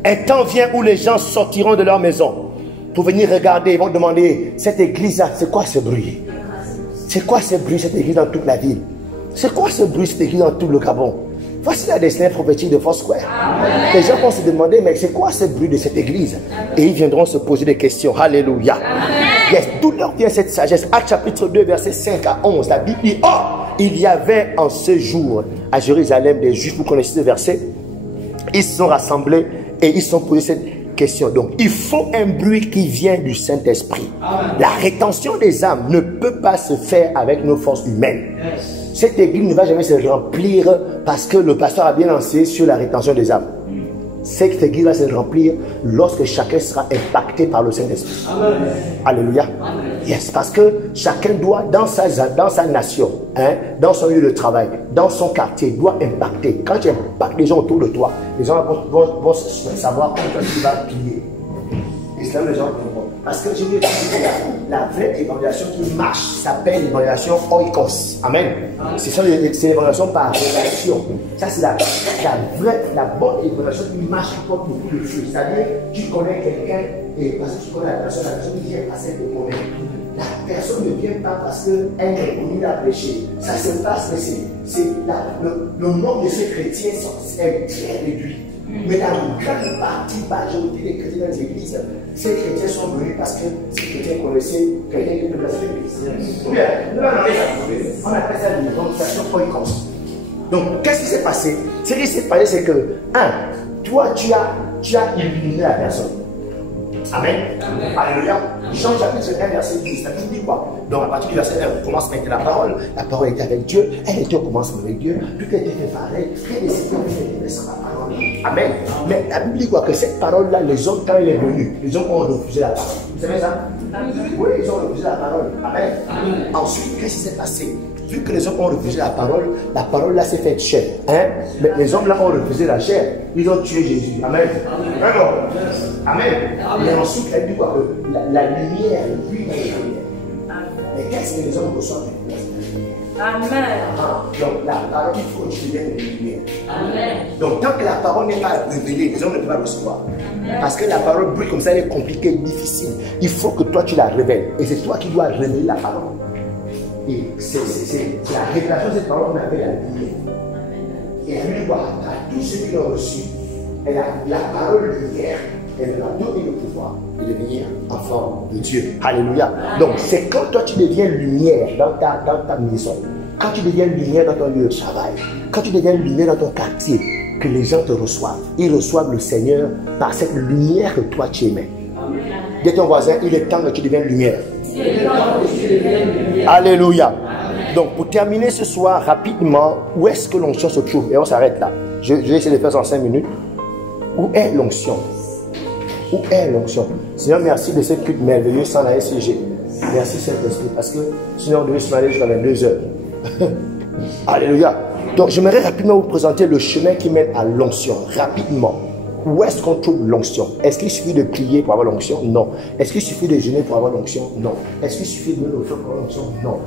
Un temps vient où les gens sortiront de leur maison pour venir regarder, ils vont demander, cette église-là, c'est quoi ce bruit? C'est quoi ce bruit, cette église dans toute la ville? C'est quoi ce bruit, cette église dans tout le Gabon? Voici la destinée prophétique de Foursquare. Les gens vont se demander, mais c'est quoi ce bruit de cette église? Et ils viendront se poser des questions. Alléluia. Yes, d'où leur vient cette sagesse? Actes chapitre 2, versets 5 à 11. La Bible dit, oh, il y avait en ce jour à Jérusalem des Juifs, vous connaissez ce verset? Ils se sont rassemblés et ils se sont posés cette question. Donc, il faut un bruit qui vient du Saint-Esprit. La rétention des âmes ne peut pas se faire avec nos forces humaines. Cette église ne va jamais se remplir parce que le pasteur a bien lancé sur la rétention des âmes. Cette église va se remplir lorsque chacun sera impacté par le Saint-Esprit. Alléluia. Yes, parce que chacun doit, dans sa nation, hein, dans son lieu de travail, dans son quartier, doit impacter. Quand tu impactes les gens autour de toi, les gens vont savoir comment tu vas plier. Et c'est là où les gens comprennent. Parce que je veux dire, la vraie évaluation qui marche s'appelle l'évaluation oikos. Amen. C'est l'évaluation par relation. Ça, c'est la bonne évaluation qui marche qui porte beaucoup de fruits. C'est-à-dire, tu connais quelqu'un et parce que tu connais la personne vient parce qu'elle te connaît. La personne ne vient pas parce qu'elle est connue à prêcher. Ça se passe, mais le nombre de ces chrétiens est très réduit. Mais la grande partie, majorité des chrétiens dans les églises, ces chrétiens sont venus parce que ces chrétiens connaissaient quelqu'un qui peut placer l'église. On appelle ça une évaluation oikos. Donc, qu'est-ce qui s'est passé? Ce qui s'est passé, c'est que, toi, tu as illuminé la personne. Amen. Alléluia. Jean chapitre 1, verset 10. La Bible dit quoi? Donc, à partir du verset 1, on commence avec la parole. La parole était avec Dieu. Elle était au commencement avec Dieu. Tout était fait pareil. Rien de ce qui était fait sans la parole. Amen. Mais la Bible dit quoi? Que cette parole-là, les hommes, quand elle est venue, les hommes ont refusé la parole. Vous savez ça? Oui, ils ont refusé la parole. Amen. Ensuite, qu'est-ce qui s'est passé? Vu que les hommes ont refusé la parole là s'est faite chair. Hein? Mais les hommes là ont refusé la chair. Ils ont tué Jésus. Amen. Amen. Mais ensuite, elle dit quoi? Que la lumière, lui, est la lumière. Mais qu'est-ce que les hommes reçoivent? Amen. Donc la parole, il faut que tu deviennes une lumière. Amen. Donc tant que la parole n'est pas révélée, les hommes ne peuvent pas recevoir. Amen. Parce que la parole brille comme ça, elle est compliquée, difficile. Il faut que toi tu la révèles. Et c'est toi qui dois révéler la parole. Et c'est la révélation de cette parole qu'on appelle la lumière. Et elle lui voit à tous ceux qui l'ont reçu. Elle a la parole lumière. Elle leur a donné le pouvoir de devenir enfant de Dieu. Alléluia. Donc c'est quand toi tu deviens lumière dans ta maison, quand tu deviens lumière dans ton lieu de travail, quand tu deviens lumière dans ton quartier, que les gens te reçoivent. Ils reçoivent le Seigneur par cette lumière que toi tu émets. Dis à ton voisin, il est temps que tu deviennes lumière. Alléluia. Donc pour terminer ce soir rapidement, où est-ce que l'onction se trouve? Et on s'arrête là. Je vais essayer de faire ça en 5 minutes. Où est l'onction? Où est l'onction? Seigneur, merci de cette culte merveilleuse sans la SCG. Merci Saint-Esprit, parce que sinon on devait se marier jusqu'à 22 heures. Alléluia. Donc j'aimerais rapidement vous présenter le chemin qui mène à l'onction. Rapidement. Où est-ce qu'on trouve l'onction? Est-ce qu'il suffit de prier pour avoir l'onction? Non. Est-ce qu'il suffit de jeûner pour avoir l'onction? Non. Est-ce qu'il suffit de l'offrir pour avoir l'onction? Non.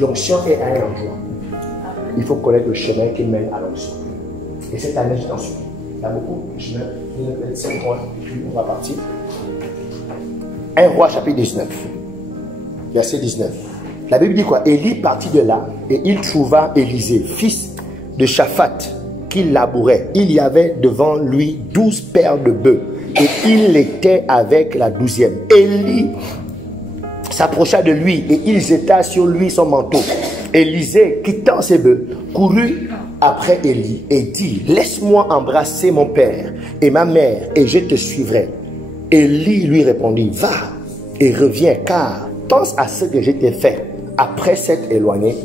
L'onction est à un endroit. Il faut connaître le chemin qui mène à l'onction. Et cette année, je t'en supplie. Il y a beaucoup de chemins. Il y a 5 points. Et puis on va partir. 1 Roi chapitre 19. Verset 19. La Bible dit quoi? Élie partit de là et il trouva Élisée, fils de Shaphat, qu'il labourait. Il y avait devant lui 12 paires de bœufs et il était avec la 12e. Élie s'approcha de lui et il jeta sur lui son manteau. Élisée, quittant ses bœufs, courut après Élie et dit, laisse-moi embrasser mon père et ma mère et je te suivrai. Élie lui répondit, va et reviens, car pense à ce que je t'ai fait. Après s'être éloigné,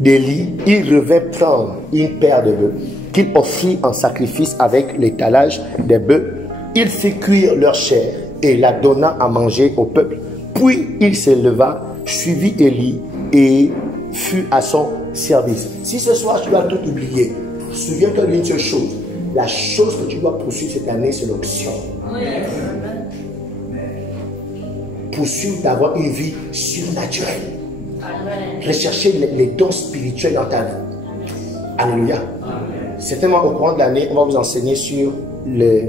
d'Élie, il revint prendre une paire de bœufs qu'il offrit en sacrifice avec l'étalage des bœufs. Il fit cuire leur chair et la donna à manger au peuple. Puis il se leva, suivit Élie et fut à son service. Si ce soir tu dois tout oublier, souviens-toi d'une seule chose. La chose que tu dois poursuivre cette année, c'est l'onction. Poursuivre d'avoir une vie surnaturelle. Rechercher les dons spirituels dans ta vie. Alléluia. Certainement au courant de l'année, on va vous enseigner sur le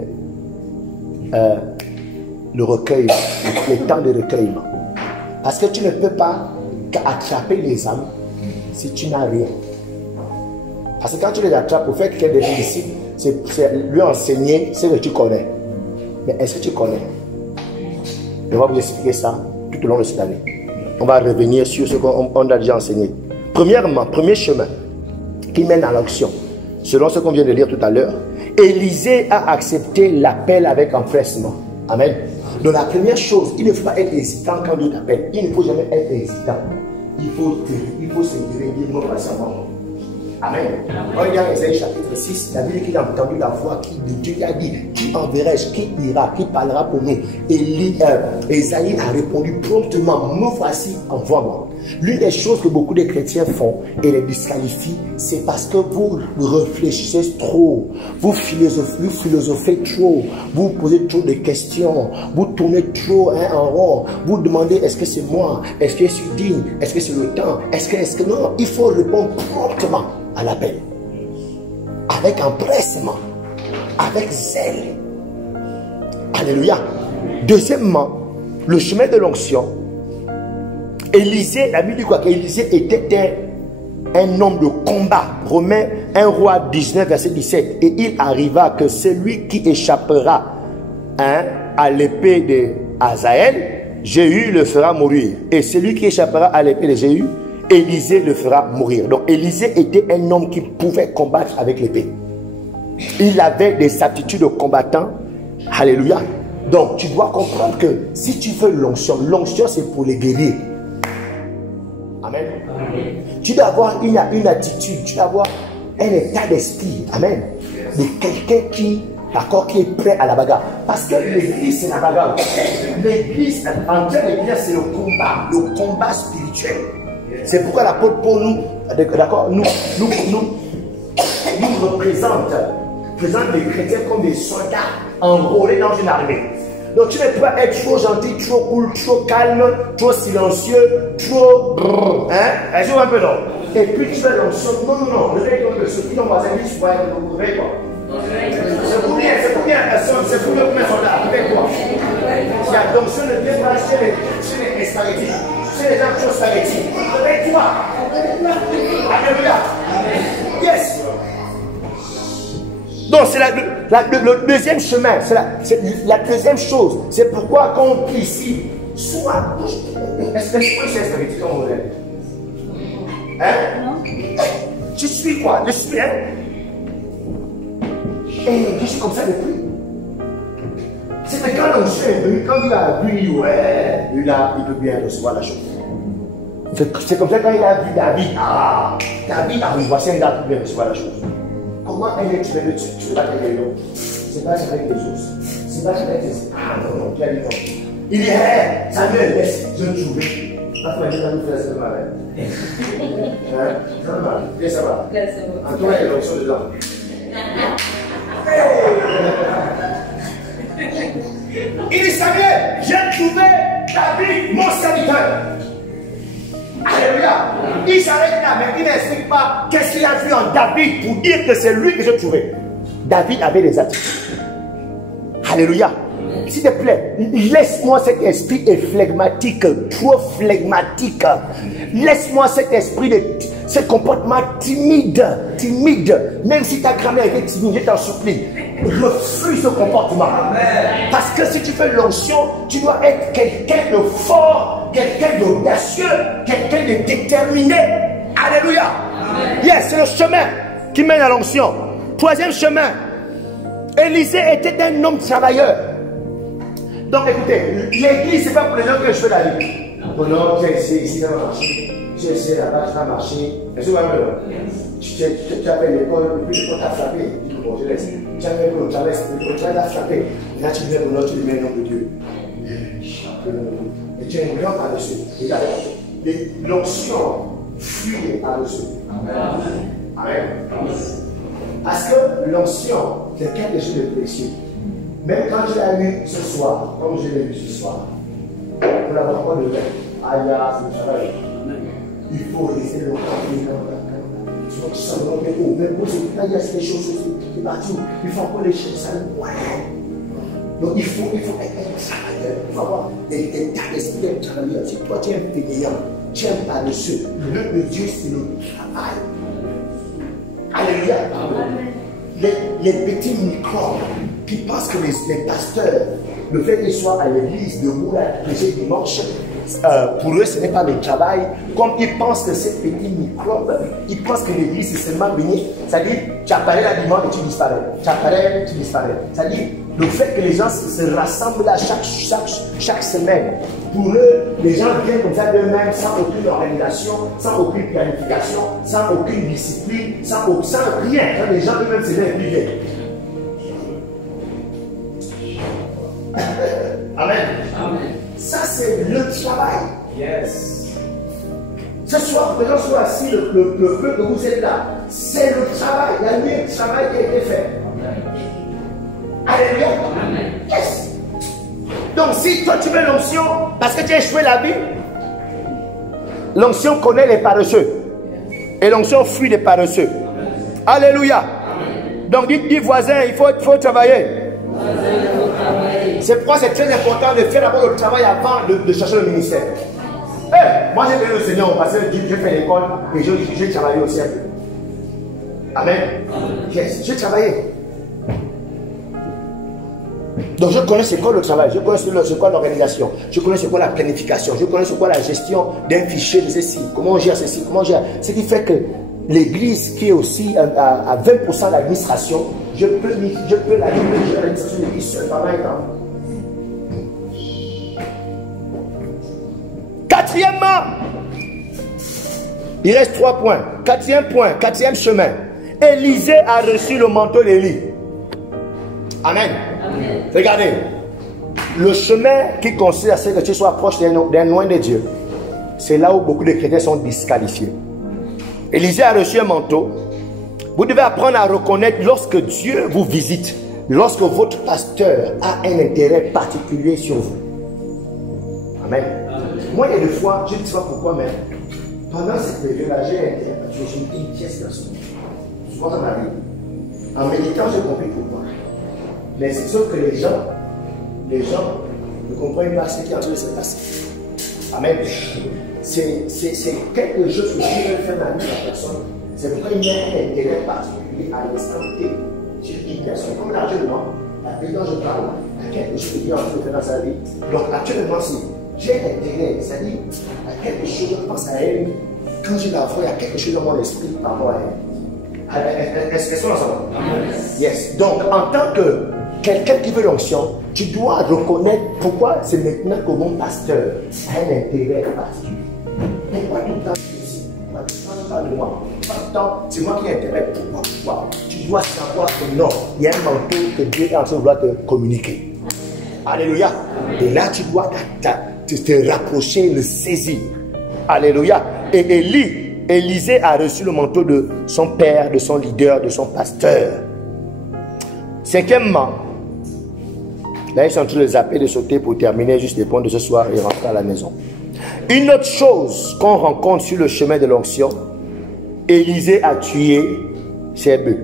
recueil, les temps de recueillement. Parce que tu ne peux pas attraper les âmes si tu n'as rien. Parce que quand tu les attrapes, pour faire quelqu'un de disciple, c'est lui enseigner ce que tu connais. Mais est-ce que tu connais? On va vous expliquer ça tout au long de cette année. On va revenir sur ce qu'on a déjà enseigné. Premièrement, premier chemin qui mène à l'action. Selon ce qu'on vient de lire tout à l'heure, Élisée a accepté l'appel avec empressement. Amen. Donc la première chose, il ne faut pas être hésitant quand Dieu t'appelle. Il ne faut jamais être hésitant. Il faut se dire, non, pas savoir. Amen. Regarde Ésaïe chapitre 6, la Bible qui a entendu la voix de Dieu qui a dit, qui enverrai-je, qui ira, qui parlera pour nous. Ésaïe a répondu promptement, me voici, envoie-moi. L'une des choses que beaucoup de chrétiens font et les disqualifient, c'est parce que vous réfléchissez trop, vous philosophez trop, vous posez trop de questions, vous tournez trop en rond, vous demandez est-ce que c'est moi, est-ce que je suis digne, est-ce que c'est le temps, est-ce que non, il faut répondre promptement à l'appel, avec empressement, avec zèle. Alléluia. Deuxièmement, le chemin de l'onction. Élisée, la Bible dit quoi? Qu'Élisée était un homme de combat. Romains 1 roi 19 verset 17. Et il arriva que celui qui échappera à l'épée de Hazaël, Jéhu le fera mourir. Et celui qui échappera à l'épée de Jéhu, Élisée le fera mourir. Donc Élisée était un homme qui pouvait combattre avec l'épée. Il avait des aptitudes de combattant. Alléluia. Donc tu dois comprendre que si tu veux l'onction, l'onction c'est pour les guerriers. Amen. Amen. Tu dois avoir une attitude, tu dois avoir un état d'esprit. Amen. De quelqu'un qui est prêt à la bagarre. Parce que l'église, c'est la bagarre. L'église, en termes d'église, c'est le combat spirituel. C'est pourquoi l'apôtre Paul nous représente les chrétiens comme des soldats enrôlés dans une armée. Donc tu ne peux pas être trop gentil, trop cool, trop calme, trop silencieux, trop Résume un peu non. Et puis tu fais l'onction. Non. Réveille-toi que ceux qui n'ont pas aimé, tu vas être réveille-toi. C'est pour bien combien sont là avec toi. La l'onction ne vient pas chez les spaghettis, chez les gens qui ont spaghettis. Réveille-toi. Alléluia. Yes. Donc c'est le deuxième chemin, c'est la deuxième chose. C'est pourquoi quand on prie ici, soit, est-ce que je peux faire spaghetti comme on est? Hein? Tu suis quoi? Je suis, hein? Et je suis comme ça depuis. C'est que quand on est venu, quand il a vu, ouais, il peut bien recevoir la chose. C'est comme ça quand il a vu David. Ah, David a vu, voici un gars qui peut bien recevoir la chose. Comment est-ce que tu veux battre les lions? C'est pas avec les os. C'est pas avec les os. Ah non, tu as dit non. Il dit, hé, Samuel, laisse, je te joue. La fois, je vais nous faire ça de ma mère. Hein? Ça va, bien ça va. En tout cas, il y a l'option dedans. Il dit, Samuel, j'ai trouvé David, mon serviteur. Alléluia. Il s'arrête là, mais il n'explique pas qu'est-ce qu'il a vu en David pour dire que c'est lui que j'ai trouvé. David avait des attitudes. Alléluia. S'il te plaît, laisse-moi cet esprit flegmatique, trop flegmatique. Laisse-moi cet esprit de ce comportement timide. Même si ta grand-mère était timide, je t'en supplie. Refuse ce comportement. Parce que si tu fais l'onction, tu dois être quelqu'un de fort, quelqu'un d'audacieux, quelqu'un de déterminé. Alléluia. Yes, c'est le chemin qui mène à l'onction. Troisième chemin. Élisée était un homme travailleur. Donc écoutez, l'église, ce n'est pas pour les gens que je fais la vie. Oh non, j'ai essayé ici, ça va marcher. J'ai essayé là-bas, ça va marcher. Est-ce que vous voyez? Tu as fait l'école, puis tu as frappé. Bon, je laisse. Tu as fait le travail, tu as frappé. Là, tu viens pour l'autre, tu deviens un homme de Dieu. Et tu es un grand par-dessus. L'onction fuit par-dessus. Amen. Parce que l'onction, c'est quelque chose de précieux. Même quand je l'ai lu ce soir, comme je l'ai lu ce soir, pour l'avoir pas de l'air, aïe, c'est le travail. Il faut rester longtemps. Il faut que ça me remette haut. Même pour il y a des choses qui partout. Il faut encore les chercher ça. Ouais. Donc il faut être un travailleur. Il faut avoir des tas d'esprit de travailleur. Si toi tu es un payant, tu es un paresseux, l'œuvre de Dieu c'est le travail. Alléluia. Les petits microbes qui pensent que les pasteurs, le fait qu'ils soient à l'église debout à prêcher dimanche, pour eux ce n'est pas le travail. Comme ils pensent que ces petits microbes, ils pensent que l'église c'est seulement venir, c'est-à-dire tu apparais la dimanche et tu disparais. Tu apparais, tu disparais. C'est-à-dire le fait que les gens se rassemblent à chaque semaine. Pour eux, les gens viennent comme ça d'eux-mêmes, sans aucune organisation, sans aucune planification, sans aucune discipline, sans rien. Quand les gens eux-mêmes se lèvent, ils viennent. Amen. Amen. Ça, c'est le travail. Yes. Ce soir, quand je suis assis, le peu que vous êtes là, c'est le travail. Il y a eu un travail qui a été fait. Alléluia. Yes. Donc, si toi tu veux l'onction, parce que tu as échoué la vie, l'onction connaît les paresseux. Et l'onction fuit les paresseux. Alléluia. Donc, dis voisin, il faut travailler. C'est pourquoi c'est très important de faire d'abord le travail avant de chercher le ministère. Moi j'ai donné le Seigneur parce que j'ai fait l'école et j'ai travaillé aussi un peu. Amen. Yes, j'ai travaillé. Donc je connais c'est quoi le travail, je connais c'est quoi l'organisation, je connais c'est quoi la planification, je connais c'est quoi la gestion d'un fichier de ceci, comment on gère ceci, comment on gère. Ce qui fait que l'église qui est aussi à 20% d'administration, je peux l'administration de l'église seul pendant un temps. Quatrièmement, il reste 3 points. Quatrième chemin. Élisée a reçu le manteau d'Élie. Amen. Amen. Regardez, le chemin qui consiste à ce que tu sois proche d'un loin de Dieu, c'est là où beaucoup de chrétiens sont disqualifiés. Élisée a reçu un manteau. Vous devez apprendre à reconnaître lorsque Dieu vous visite, lorsque votre pasteur a un intérêt particulier sur vous. Amen. Moi, il y a des fois, je ne sais pas pourquoi, mais pendant cette période-là, j'ai intérêt à Dieu, je me dis, qu'est-ce que c'est? Souvent dans ma vie. En méditant, j'ai compris pourquoi. Mais c'est sûr que les gens ne comprennent pas ce qui est en train de se passer. Amen. C'est quelque chose que Dieu veut faire dans la vie de la personne. C'est pourquoi il y a un intérêt particulier à l'instant T sur une personne. Comme actuellement, la personne dont je parle, il y a quelque chose qui est en train de faire dans sa vie. Donc actuellement, j'ai intérêt, c'est-à-dire, il y a quelque chose, je pense à elle. Quand je la vois, il y a quelque chose dans mon esprit par rapport à elle. Est-ce qu'on s'en Yes. Donc, en tant que quelqu'un qui veut l'onction, tu dois reconnaître pourquoi c'est maintenant que mon pasteur a un intérêt particulier. Pourquoi tout le temps ici? Pourquoi de moi? Pas tout le temps, c'est moi qui ai intérêt. Pourquoi? Tu dois savoir que non, il y a un manteau que Dieu est en train de vouloir te communiquer. Alléluia. Et là, tu dois te rapprocher, le saisir. Alléluia. Et Élisée a reçu le manteau de son père, de son leader, de son pasteur. Cinquièmement, là ils sont en train de zapper, de sauter pour terminer juste les points de ce soir et rentrer à la maison. Une autre chose qu'on rencontre sur le chemin de l'onction, Élisée a tué ses bœufs.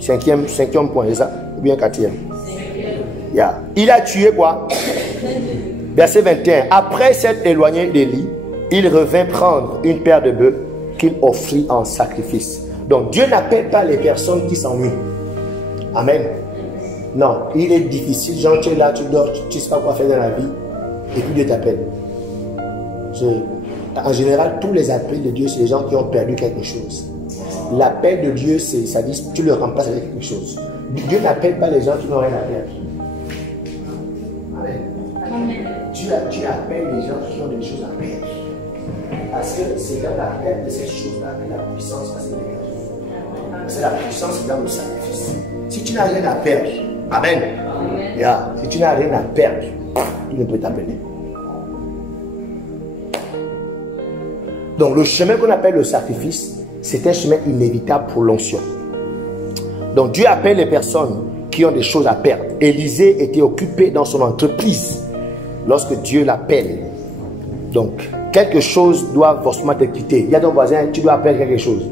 Cinquième point, c'est ça? Ou bien quatrième? Yeah. Il a tué quoi? Verset 21. Après s'être éloigné d'Élie, il revint prendre une paire de bœufs qu'il offrit en sacrifice. Donc Dieu n'appelle pas les personnes qui s'ennuient. Amen. Non, il est difficile. Genre, tu es là, tu dors, tu ne sais pas quoi faire dans la vie, et puis Dieu t'appelle. En général, tous les appels de Dieu, c'est les gens qui ont perdu quelque chose. L'appel de Dieu, ça dit tu le remplaces avec quelque chose. Dieu n'appelle pas les gens qui n'ont rien à perdre. Amen. Dieu appelle les gens qui ont des choses à perdre. Parce que c'est dans la perte de ces choses-là que la puissance va se dégager. C'est la puissance dans le sacrifice. Si tu n'as rien à perdre, Amen. Yeah. Si tu n'as rien à perdre, il ne peut t'appeler. Donc le chemin qu'on appelle le sacrifice, c'est un chemin inévitable pour l'onction. Donc Dieu appelle les personnes qui ont des choses à perdre. Élisée était occupé dans son entreprise lorsque Dieu l'appelle. Donc quelque chose doit forcément te quitter. Il y a ton voisin, tu dois perdre quelque chose.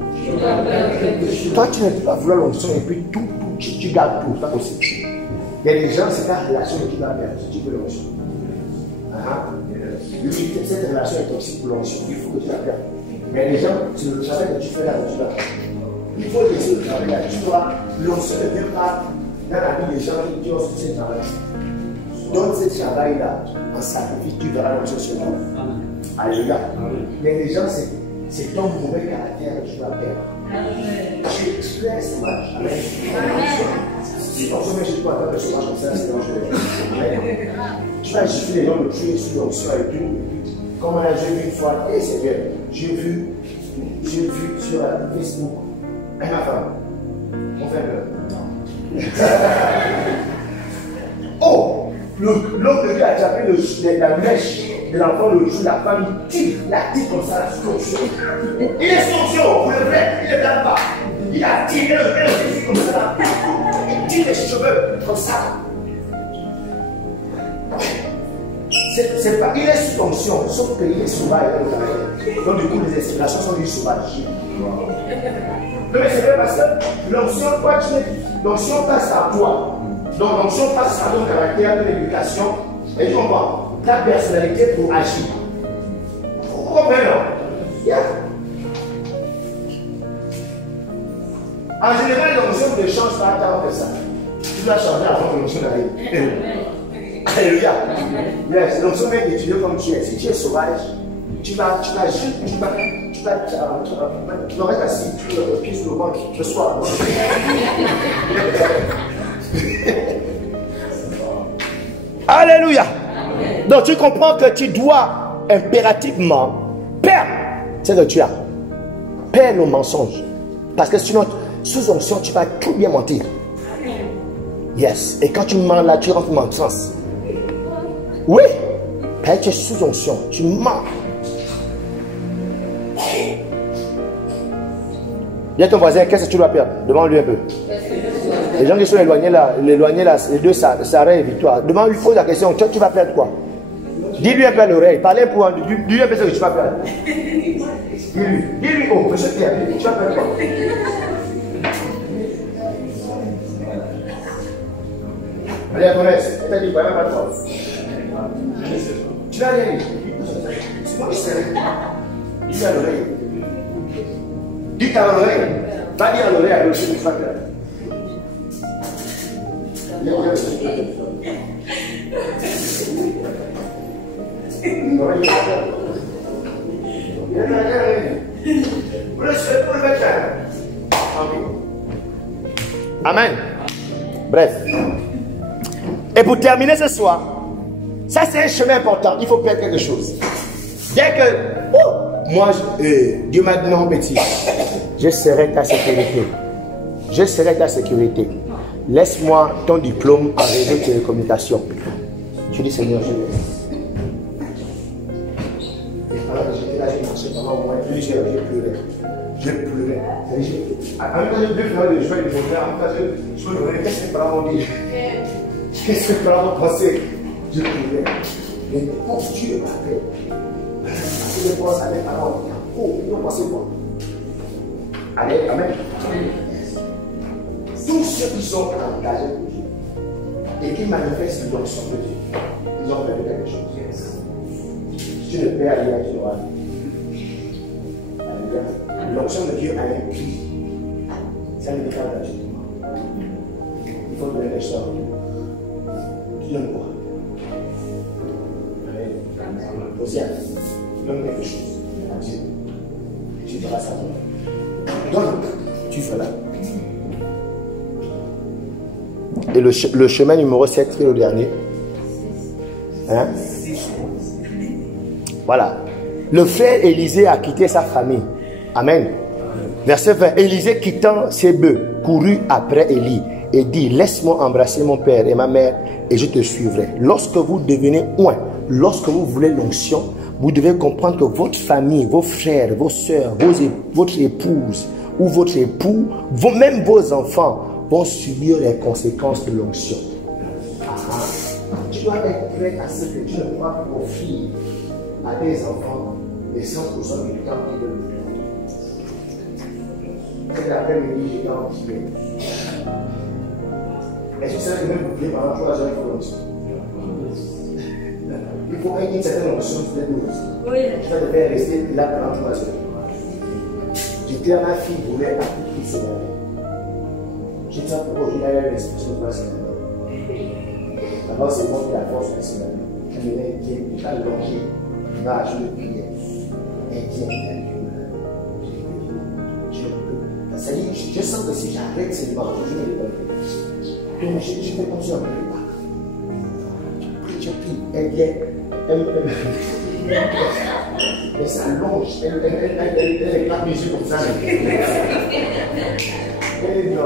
Toi tu ne peux pas vouloir l'onction et puis tout, tu gardes tout. C'est pas possible. Il y a des gens, c'est ta relation qui va perdre si tu veux l'onction. Cette relation est toxique pour l'onction. Il faut que tu la perdes. Il y a des gens, c'est le travail que tu fais là, tu vas. Il faut laisser le travail là. Tu dois, l'onction ne vient pas dans la vie des gens qui ont ce travail. Donne ce travail-là en sacrifice, tu verras l'onction sur toi. Alléluia. Il y a des gens, c'est ton mauvais caractère que tu vas perdre. Tu expresses toi. Si ton chemin chez toi, tu vas se comme ça, c'est dangereux. Tu vas gifler les gens, le tuer sur l'onction et tout. Comme j'ai vu une fois, et c'est bien, j'ai vu sur Facebook, et ma femme, on fait peur. Oh, l'homme de Dieu a tapé la mèche de l'enfant le jour, la femme, il tire comme ça, la solution. Il est solution, vous le faites, il ne l'aime pas. Il a tiré le comme ça, il tire les cheveux comme ça. Pas, il est sous tension, sauf qu'il est sauvage. Donc du coup, les inspirations sont du sauvage. Non mais c'est vrai parce que l'onction passe à toi. Donc l'onction passe à ton caractère, ton éducation, et tu comprends, ta personnalité pour agir. Vous comprenez, non? Yeah. En général, l'onction ne change pas tant que ça. Tu dois changer avant que l'onction n'arrive. Alléluia. Yes, donc ce mec étudié comme tu es. Si tu es sauvage, tu vas rester assis, tu le pied sur le ventre ce soir. Alléluia. Donc tu comprends que tu dois impérativement perdre ce que tu as. Perdre le mensonge. Parce que sinon, sous onction, tu vas tout bien mentir. Yes. Et quand tu mens là, tu rentres dans le sens. Oui, quand tu es sous onction, tu mens. Il y a ton voisin, qu'est-ce que tu dois perdre? Demande-lui un peu. Les gens qui sont éloignés là, les deux, Sarah et Victoire. Demande-lui, pose la question, tu vas perdre quoi? Dis-lui un peu à l'oreille, parlez pour lui, dis-lui un peu ce que tu vas perdre. Dis-lui, oh, monsieur Pierre, tu vas perdre quoi? Allez, à ton aise, elle t'a dit, voilà, pas toi. Tu l'as rien dit. C'est moi qui sais. Dis à l'oreille. Dis à l'oreille. Va dire à l'oreille à l'autre, tu vas faire. Amen. Bref. Et pour terminer ce soir, ça c'est un chemin important, il faut perdre quelque chose. Dès que, moi, Dieu m'a dit non petit, je serai ta sécurité. Je serai ta sécurité. Laisse-moi ton diplôme en réseau de télécommunication. Je dis Seigneur, je laisse. Et alors j'étais là, j'ai marché pendant au moins plusieurs, j'ai pleuré. Je pleurais. En même temps, j'ai deux frères de joie et de bonheur. En même temps, je me demandais qu'est-ce que mes parents vont dire. Qu'est-ce que mes parents vont penser. Je pleurais. Mais pour Dieu m'a fait. Parce que je pense à mes parents. Oh, ils ont pensé quoi? Allez, amen. Tous ceux qui sont engagés pour Dieu et qui manifestent l'onction de Dieu, ils ont fait quelque chose. Si tu ne peux rien, tu auras. L'onction de Dieu a un prix. C'est un état d'ajustement. Il faut donner les choses à Dieu. Tu donnes quoi? Osiane, donne quelque chose à Dieu. Et tu feras ça. Donne. tu feras. Et le chemin numéro 7, qui est le dernier. Hein? Voilà. Le frère Élisée a quitté sa famille. Amen. Verset 20. Élisée quittant ses bœufs, courut après Élie et dit, laisse-moi embrasser mon père et ma mère et je te suivrai. Lorsque vous devenez oint, lorsque vous voulez l'onction, vous devez comprendre que votre famille, vos frères, vos soeurs, votre épouse ou votre époux, même vos enfants vont subir les conséquences de l'onction. Tu dois être prêt à ce que tu ne pourras pas offrir à tes enfants les 100% du temps qu'ils veulent. Cet après-midi, j'étais en Tibet. Est-ce que ça que même vous pendant 3 heures, il faut l'onction? Il faut qu'il y ait une certaine onction pour les 12. Oui. Tu vas devoir rester là pendant 3 heures. J'étais à ma fille, voulait appliquer ses années. Je ne sais pas pourquoi je n'avais l'expression de ses années. D'abord, c'est moi qui la force de ses années. Elle venait bien, je l'ai allongé, je l'ai ajouté de prière. Elle dit, ça dit, je sens que si j'arrête ces bancs, je vais les donner. Donc, je vais continuer à prier. Je prie, elle vient, elle s'allonge, elle n'est pas mesure comme ça. Elle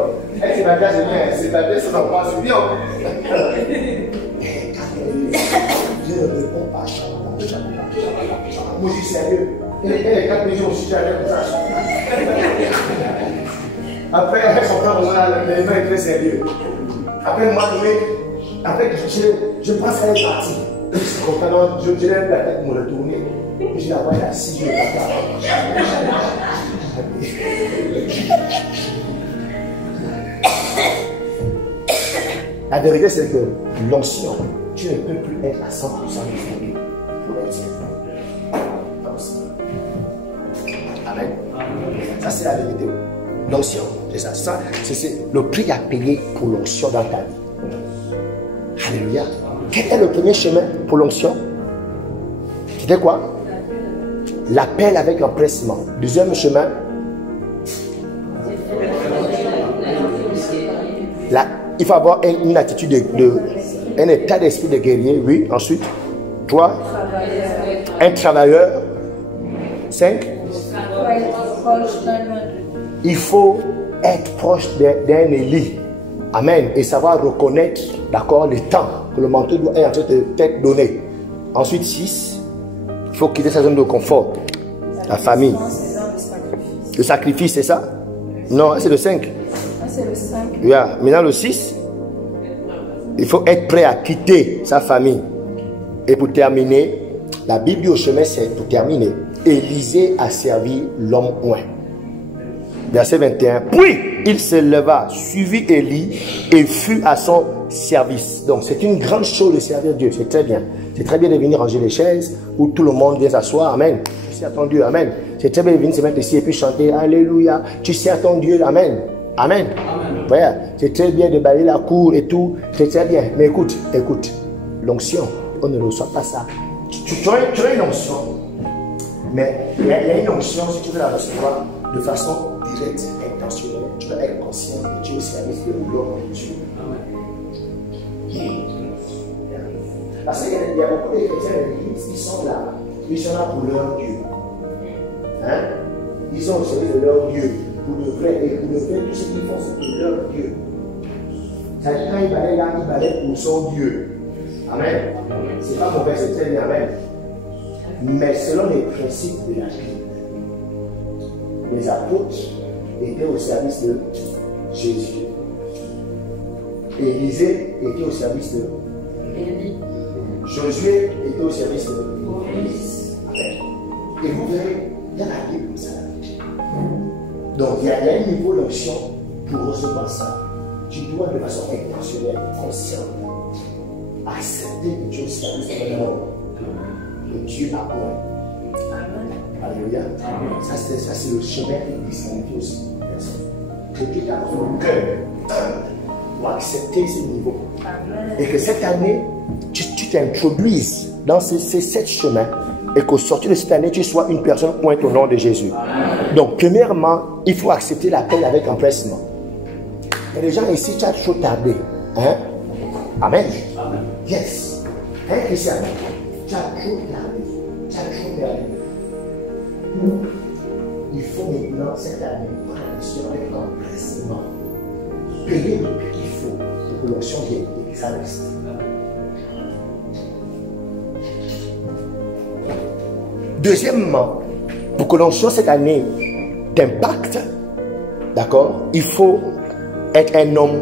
c'est pas bien, c'est pas bien, ça va pas, c'est bien. Je ne réponds pas, moi je suis sérieux. Elle est 4 mesures aussi, j'arrête comme ça. Après, avec son frère, les mains est très sérieux. Après, moi, je pense qu'elle est partie. Je lève la tête pour me retourner. Et je la vois assise sur le placard. La vérité, c'est que l'onction, tu ne peux plus être à 100% disponible pour être servant. Amen. Ça, c'est la vérité. L'onction, c'est ça. C'est le prix à payer pour l'onction dans ta vie. Alléluia. Quel est le premier chemin pour l'onction? C'était quoi? L'appel avec empressement. Deuxième chemin, il faut avoir une attitude un état d'esprit de guerrier. Oui. Ensuite, 3, un travailleur. 5, il faut être proche d'un Élie. Amen. Et savoir reconnaître, d'accord, le temps que le manteau doit être en train de t'être donné. Ensuite, 6, il faut quitter sa zone de confort. La famille. Le sacrifice, c'est ça? Non, c'est le 5. C'est le 5. Yeah. Maintenant, le 6, il faut être prêt à quitter sa famille. Et pour terminer, la Bible au chemin, c'est pour terminer. Élisée a servi l'homme oint. Verset 21. Puis il se leva, suivit Élie et fut à son service. Donc c'est une grande chose de servir Dieu. C'est très bien. C'est très bien de venir ranger les chaises où tout le monde vient s'asseoir. Amen. Tu sers ton Dieu. Amen. C'est très bien de venir se mettre ici et puis chanter Alléluia. Tu sers ton Dieu. Amen. Amen. Voilà. C'est très bien de balayer la cour et tout. C'est très bien. Mais écoute. L'onction, on ne reçoit pas ça. Tu as une onction. Mais il y a une onction, si tu veux la recevoir de façon directe, intentionnelle, tu dois être conscient que tu es au service de l'homme de Dieu. Parce qu'il y a beaucoup de chrétiens de l'Église qui sont là pour leur Dieu. Hein? Ils sont au service de leur Dieu, pour le vrai, et pour le vrai, tout ce qu'ils font, c'est pour leur Dieu. Ça dit, quand ils balaient là, ils balaient pour son Dieu. Amen. C'est pas mauvais, c'est très bien. Amen. Mais selon les principes de la Bible, les apôtres étaient au service de Jésus. Élisée était au service de Élie. Josué était au service de Moïse. Et vous verrez, il y a la Bible comme ça. Donc il y a un niveau d'onction pour recevoir ça. Tu dois de façon intentionnelle, consciente, accepter que tu es au service de l'homme. Que Dieu a pour Alléluia. Ça, c'est le chemin qui distingue aussi. Que Dieu t'a pour le cœur pour accepter ce niveau. Et que cette année, tu t'introduises dans ces 7 chemins et qu'au sortir de cette année, tu sois une personne pointe au nom de Jésus. Donc, premièrement, il faut accepter l'appel avec empressement. Il y a des gens ici, tu as trop tardé. Hein? Amen. Yes. Hein, Christian? Tu as trop tardé. Tu as trop tardé. Il faut maintenant, cette année, prendre la décision avec empressement. Payer le prix qu'il faut pour que l'onction vienne et que ça reste. Deuxièmement, pour que l'onction cette année d'impact, d'accord, il faut être un homme,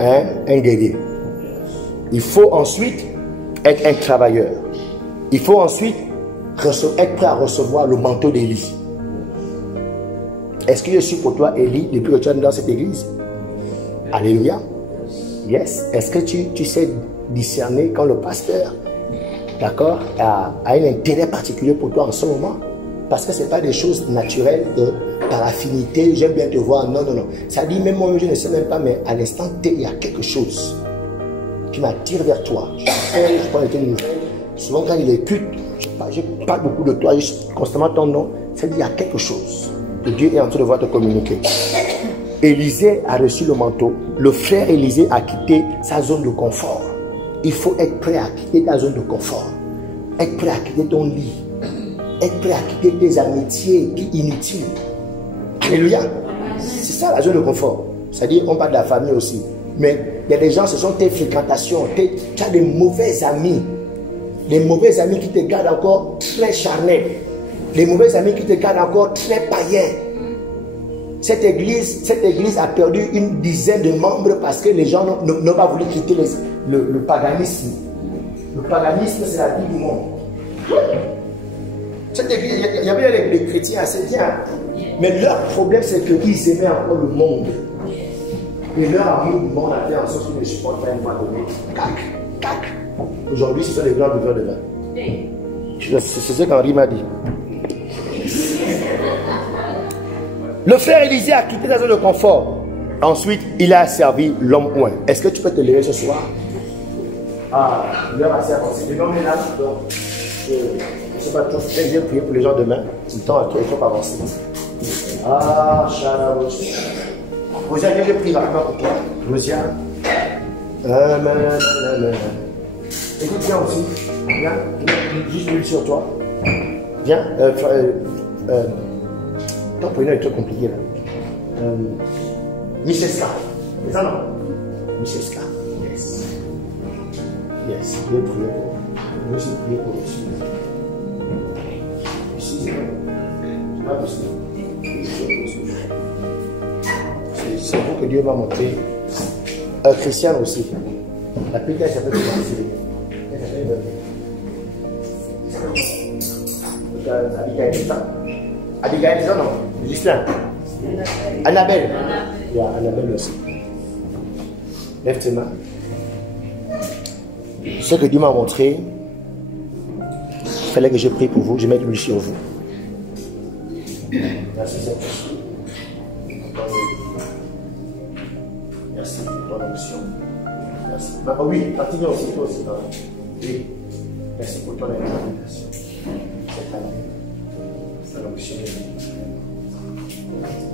hein, un guerrier. Il faut ensuite être un travailleur. Il faut ensuite être prêt à recevoir le manteau d'Élie. Est-ce que je suis pour toi, Élie, depuis que tu es dans cette église? Alléluia. Yes. Est-ce que tu sais discerner quand le pasteur, d'accord, a un intérêt particulier pour toi en ce moment? Parce que ce n'est pas des choses naturelles par affinité, j'aime bien te voir. Non, non, non. Ça dit, même moi, je ne sais même pas, mais à l'instant T, il y a quelque chose qui m'attire vers toi. Je prends les nouvelles. Souvent, quand il écoute, je parle beaucoup de toi, juste constamment ton nom. Ça dit, il y a quelque chose que Dieu est en train de voir te communiquer. Élisée a reçu le manteau. Le frère Élisée a quitté sa zone de confort. Il faut être prêt à quitter ta zone de confort. Être prêt à quitter ton lit. Être prêt à quitter tes amitiés inutiles. Alléluia. C'est ça la zone de confort. C'est-à-dire, on parle de la famille aussi. Mais il y a des gens, ce sont tes fréquentations. Tu as des mauvais amis. Les mauvais amis qui te gardent encore très charnel. Les mauvais amis qui te gardent encore très païens. Cette église a perdu une dizaine de membres parce que les gens n'ont pas voulu quitter le paganisme. Le paganisme, c'est la vie du monde. Cette église, il y avait les chrétiens assez bien. Mais leur problème, c'est qu'ils aimaient encore le monde. Et leur amour du monde a fait en sorte qu'ils ne supportent pas une voix donnée. Cac. Aujourd'hui, ce sont les grands buveurs de vin. C'est ce qu'Henri m'a dit. Le frère Élisée a quitté sa zone de confort. Ensuite, il a servi l'homme oint. Est-ce que tu peux te lever ce soir? Ah, l'heure assez avancée. Le nom est là, donc je ne sais pas trop. Je vais prier pour les gens demain. Le temps est trop avancé. Ah, Shalom. Rosia, viens, je prie rapidement pour toi. Rosia. Amen. Écoute, viens aussi. Viens, juste l'huile sur toi. Viens. Ton prénom est trop compliqué là. Micheska. C'est ça, non? Micheska. Yes. Yes. Je vais prier pour. Je vais aussi prier pour le Sud. Ici, c'est pas possible. C'est vous que Dieu m'a montré. Christiane aussi. La petite, elle s'appelle Abigail, c'est ça? Abigail, c'est ça, non? Gislain. Annabelle. Il y a Annabelle aussi. Lève tes mains. Ce que Dieu m'a montré, il fallait que je prie pour vous, je mette l'huile sur vous. Merci, Seigneur. Merci pour ton onction. Merci. Oh oui, partie aussi, toi aussi. Oui. Merci pour ton invitation. Cette année. C'est l'onction.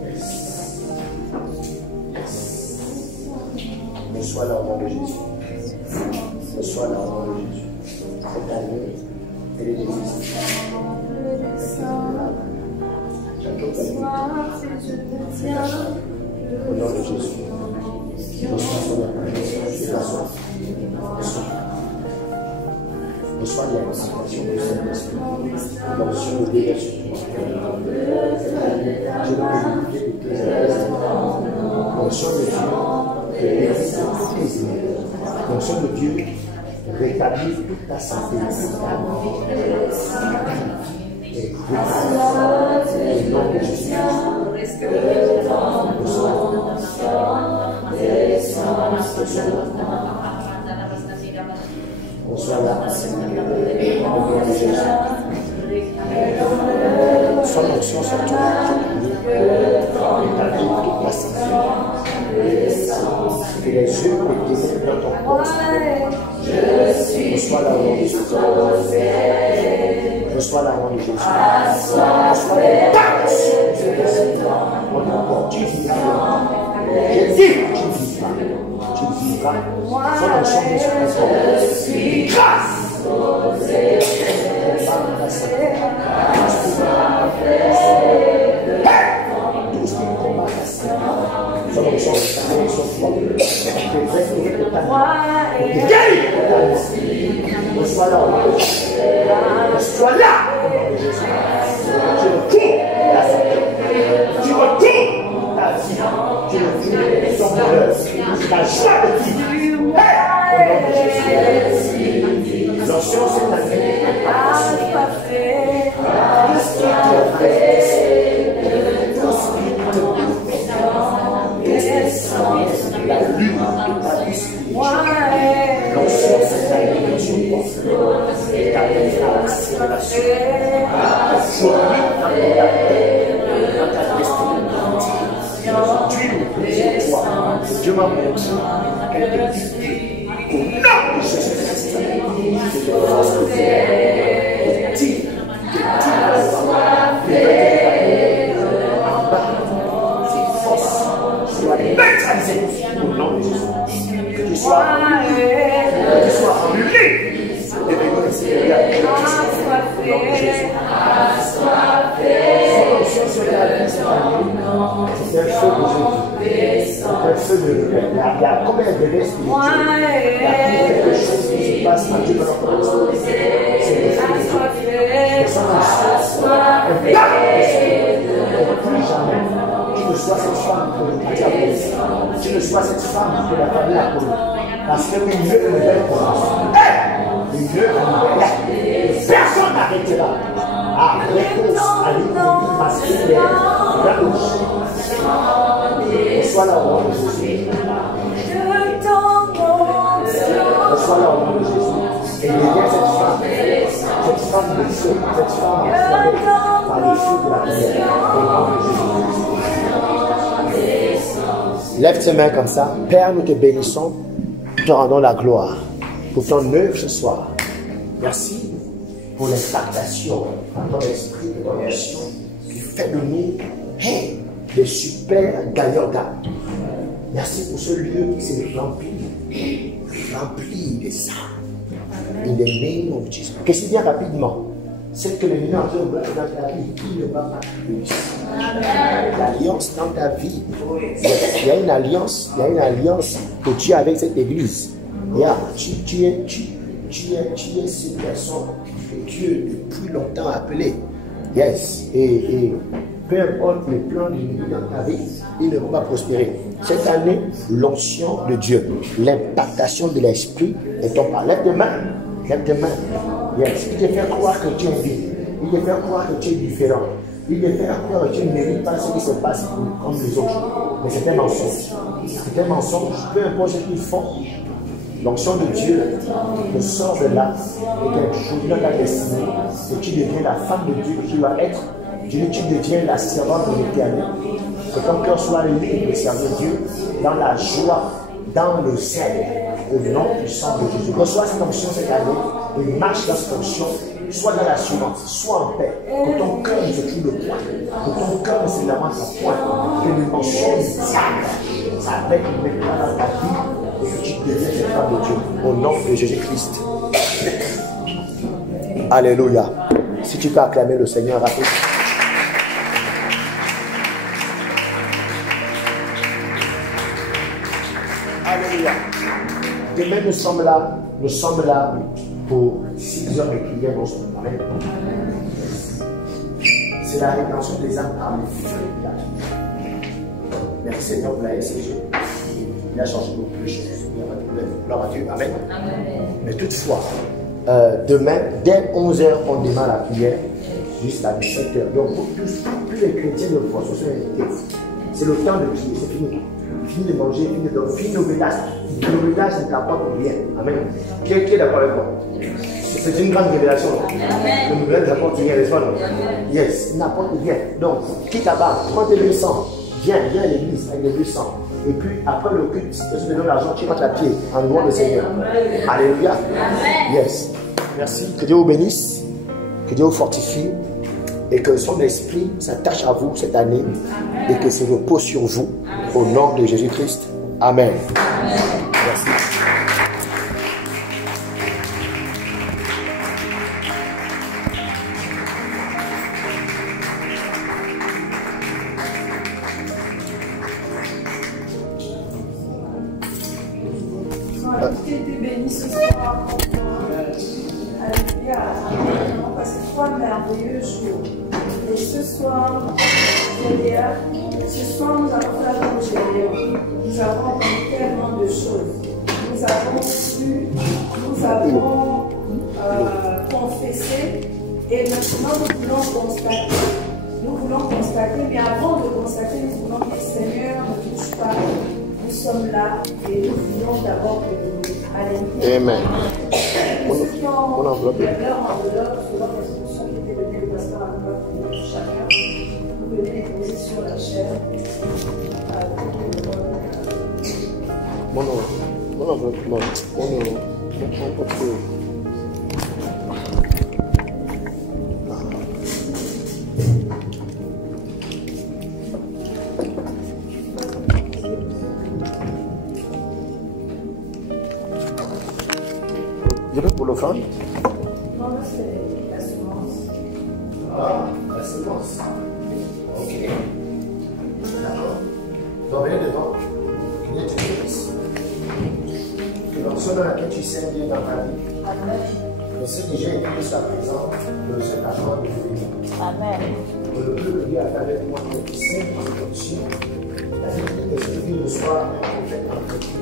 Yes. Yes. Reçois la nom de Jésus. Reçois la nom de Jésus. Cette année, elle est difficile. Au nom de Jésus. Reçois l'alimentation du Saint-Esprit, l'onction de Dieu sur toi. Je veux purifier de tes erreurs. L'onction de Dieu rétablit toutes tes erreurs. L'onction de Dieu rétablit toute ta santé. Et au nom de Jésus. On soit là. Son onction sur toi. Rétablir toute la santé. Que les yeux étaient dans ton corps. On soit là au nom de Jésus. Reçois la main de Jésus. Reçois les tentation de Jésus. Mon corps, tu vivras. Je dis, tu vivras. Tu vivras. Son onction de Jésus. Grâce. Tout ce qui combat la sainte. Son onction de Jésus. Son forte. Reçois la main de Jésus. Reçois là. Tu retournes ta santé. Tu retournes ta vie. Tu retournes ton bonheur. Ta joie de vivre. Au nom de Jésus. L'onction cette année. Tout ce qui te fait. Tout ce qui te fait. La lune de ta vie spirituelle. L'onction cette année. Et ta vie à l'accélération. Aujourd'hui, dans ta destinée. Aujourd'hui, nous prions toi. Dieu m'a montré qu'elle te dit au nom de Jésus-Christ. Je te force de faire. Dis, sois neutralisé au nom de Jésus. Que tu sois enlevé de devenir supérieur au nom de Jésus. C'est un feu de Jésus. C'est un feu de Dieu. Il y a combien de restes spirituels? Il y a quelque chose qui se passe dans Dieu dans notre esprit. C'est le feu de Dieu. Plus jamais. Tu ne sois cette femme pour le diable. Tu ne sois cette femme pour la famille à cause. Parce que une nouvelle commence. Une nouvelle. Personne n'arrêtera. À réponse à l'idée masculine, la bouche. Reçois la au nom de Jésus. Reçois la au nom de Jésus. Et deviens cette femme de feu, cette femme enflammée par le feu de la prière. Au nom de Jésus. Lève tes mains comme ça. Père, nous te bénissons. Nous te rendons la gloire pour ton œuvre ce soir. Merci pour l'impactation dans ton esprit, de ton action, qui fait de nous des super gagnants d'âme. Merci pour ce lieu qui s'est rempli de ça. In the name of Jesus. Qu'est-ce qu'il y a rapidement? C'est que le numéro dans ta vie, qui ne va pas plus. L'alliance dans ta vie. Il y a une alliance que tu as avec cette église. Tu es cette personne que Dieu depuis longtemps a appelée. Yes. Et peu importe les plans de l'ennemi dans ta vie, ils ne vont pas prospérer. Cette année, l'onction de Dieu, l'impactation de l'esprit est ton part. Lève tes mains. Lève tes mains. Yes. Il te fait croire que tu es vide. Il te fait croire que tu es différent. Il te fait croire que tu ne mérites pas ce qui se passe comme les autres. Mais c'est un mensonge. C'est un mensonge. Peu importe ce qu'ils font. L'onction de Dieu te sort de là et t'introduit dans ta destinée et tu deviens la femme de Dieu que tu dois être. Tu deviens la servante de l'Éternel. Que ton cœur soit libre de servir Dieu dans la joie, dans le zèle, au nom puissant de Jésus. Reçois cette onction cette année et marche dans cette onction. Sois dans l'assurance, sois en paix. Que ton cœur ne se trouve point. Que ton cœur ne se lamente à point. Que les mentions du diable s'arrêtent maintenant dans ta vie. Et que tu deviens cette femme de Dieu au nom de Jésus-Christ. Alléluia. Si tu peux acclamer le Seigneur rapidement. Alléluia. Demain nous sommes là pour 6 heures de prière dans son Amen. C'est la rédemption des âmes par le feu de la vie. Merci Seigneur pour la SCG. Il a changé beaucoup de choses. Gloire à Dieu. Amen. Mais toutefois, demain, dès 11h, on démarre la prière jusqu'à 17h. Donc, pour tous les chrétiens de foi, ce sont invités. C'est le temps de prier, c'est fini. Fini de manger, fini de dormir, fini l'obédience. L'obédience ne t'apporte rien. Amen. Qui est d'accord avec moi? C'est une grande révélation. Le nouvelle n'apporte rien, n'est-ce pas? Yes, il n'apporte rien. Donc, quitte là-bas, prends tes 800. Viens à l'église avec les 800. Et puis, après le culte, si tu te donnes l'argent, tu rentres à pied en louant le Seigneur. Alléluia. Yes. Merci. Que Dieu vous bénisse. Que Dieu vous fortifie et que son esprit s'attache à vous cette année et que se repose sur vous au nom de Jésus-Christ. Amen. Merci. Dieu te bénisse ce soir. Alléluia. On passe 3 merveilleux jours. Et ce soir, nous avons fait la grande Gédéon. Nous avons appris tellement de choses. Nous avons confessé. Et maintenant, nous voulons constater, mais avant de constater, nous voulons que le Seigneur ne touche pas. Nous sommes là et nous voulons d'abord que nous alléluia. Amen. Ceux qui ont leur enveloppe, selon l'instruction qui était donnée au pasteur à chacun, vous venez les poser sur la chair. Mon enveloppe, mon je veux pour l'offrande. Non, là, c'est la semence. Ah, la semence. Ok. D'accord. Donc, viens devant. Que Dieu te bénisse. Que l'onction dans laquelle tu sers Dieu dans ta vie. Amen. Que ce que j'ai été jusqu'à présent, que cet argent de devenir. Amen. Que le peuple de Dieu à travers moi, que tu sers dans cette onction. La vie que ce que Dieu reçoit un prophète entre Dieu,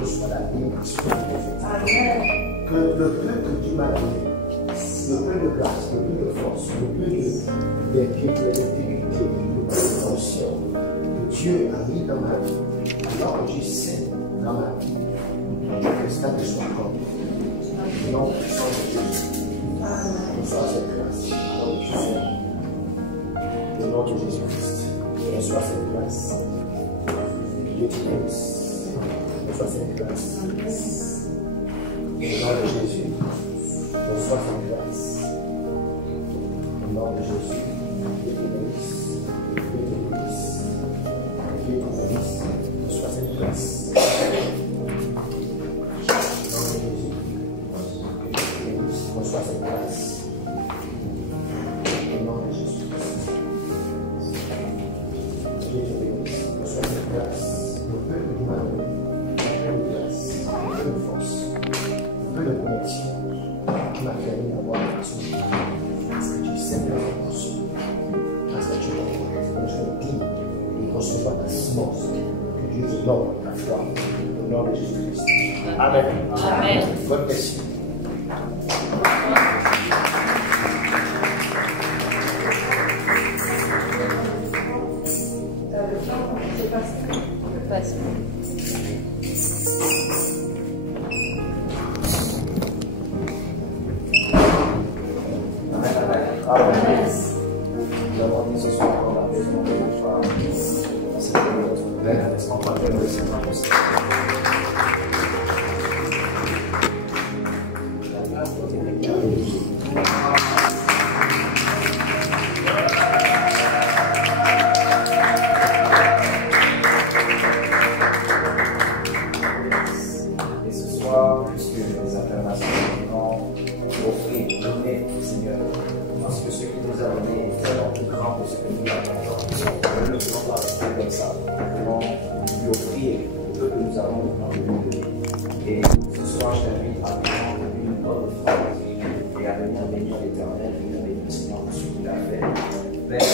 reçoit la bénédiction du prophète. Amen. Que le peu que Dieu m'a donné, le peu de grâce, le peu de force, le peu d'intégrité, le peu de fonction que Dieu a mis dans ma vie, alors que je sème dans ma vie, que cela te soit accordé. Non, puissant de Jésus. Reçois cette grâce. Au nom de Jésus-Christ. Reçois cette grâce. Dieu te bénisse. Reçois cette grâce. Au nom de Jésus, reçois cette grâce. Au nom de Jésus, Dieu te bénisse. Dieu te bénisse. Dieu te bénisse. Reçois cette grâce. Au nom de Jésus, Dieu te bénisse. Reçois cette grâce. Au nom de Jésus, Dieu te bénisse. Reçois cette grâce. Le peuple du mal, le peu de grâce, le peu de force. Peu de connexion qui m'a permis d'avoir la façon de parler. Parce que tu sais la fonction. Parce que tu es digne de recevoir ta semence. Que Dieu te donne ta foi. Au nom de Jésus-Christ. Amen. Amen. God bless you. Nous avons dit ce soir dans la maison de notre femme, c'est notre Père, est-ce qu'on peut faire le Seigneur aussi? Et ce soir, puisque les internationaux ont offert, donné au Seigneur, parce que ce qu'il nous a donné est tellement plus grand que ce que nous avons. Nous ne pouvons pas rester comme ça. Nous devons lui offrir ce que nous avons dans le monde. Et ce soir, je t'invite à prendre une bonne offrande et à venir bénir l'Éternel, venir bénir le Seigneur pour ce qu'il a fait. Père,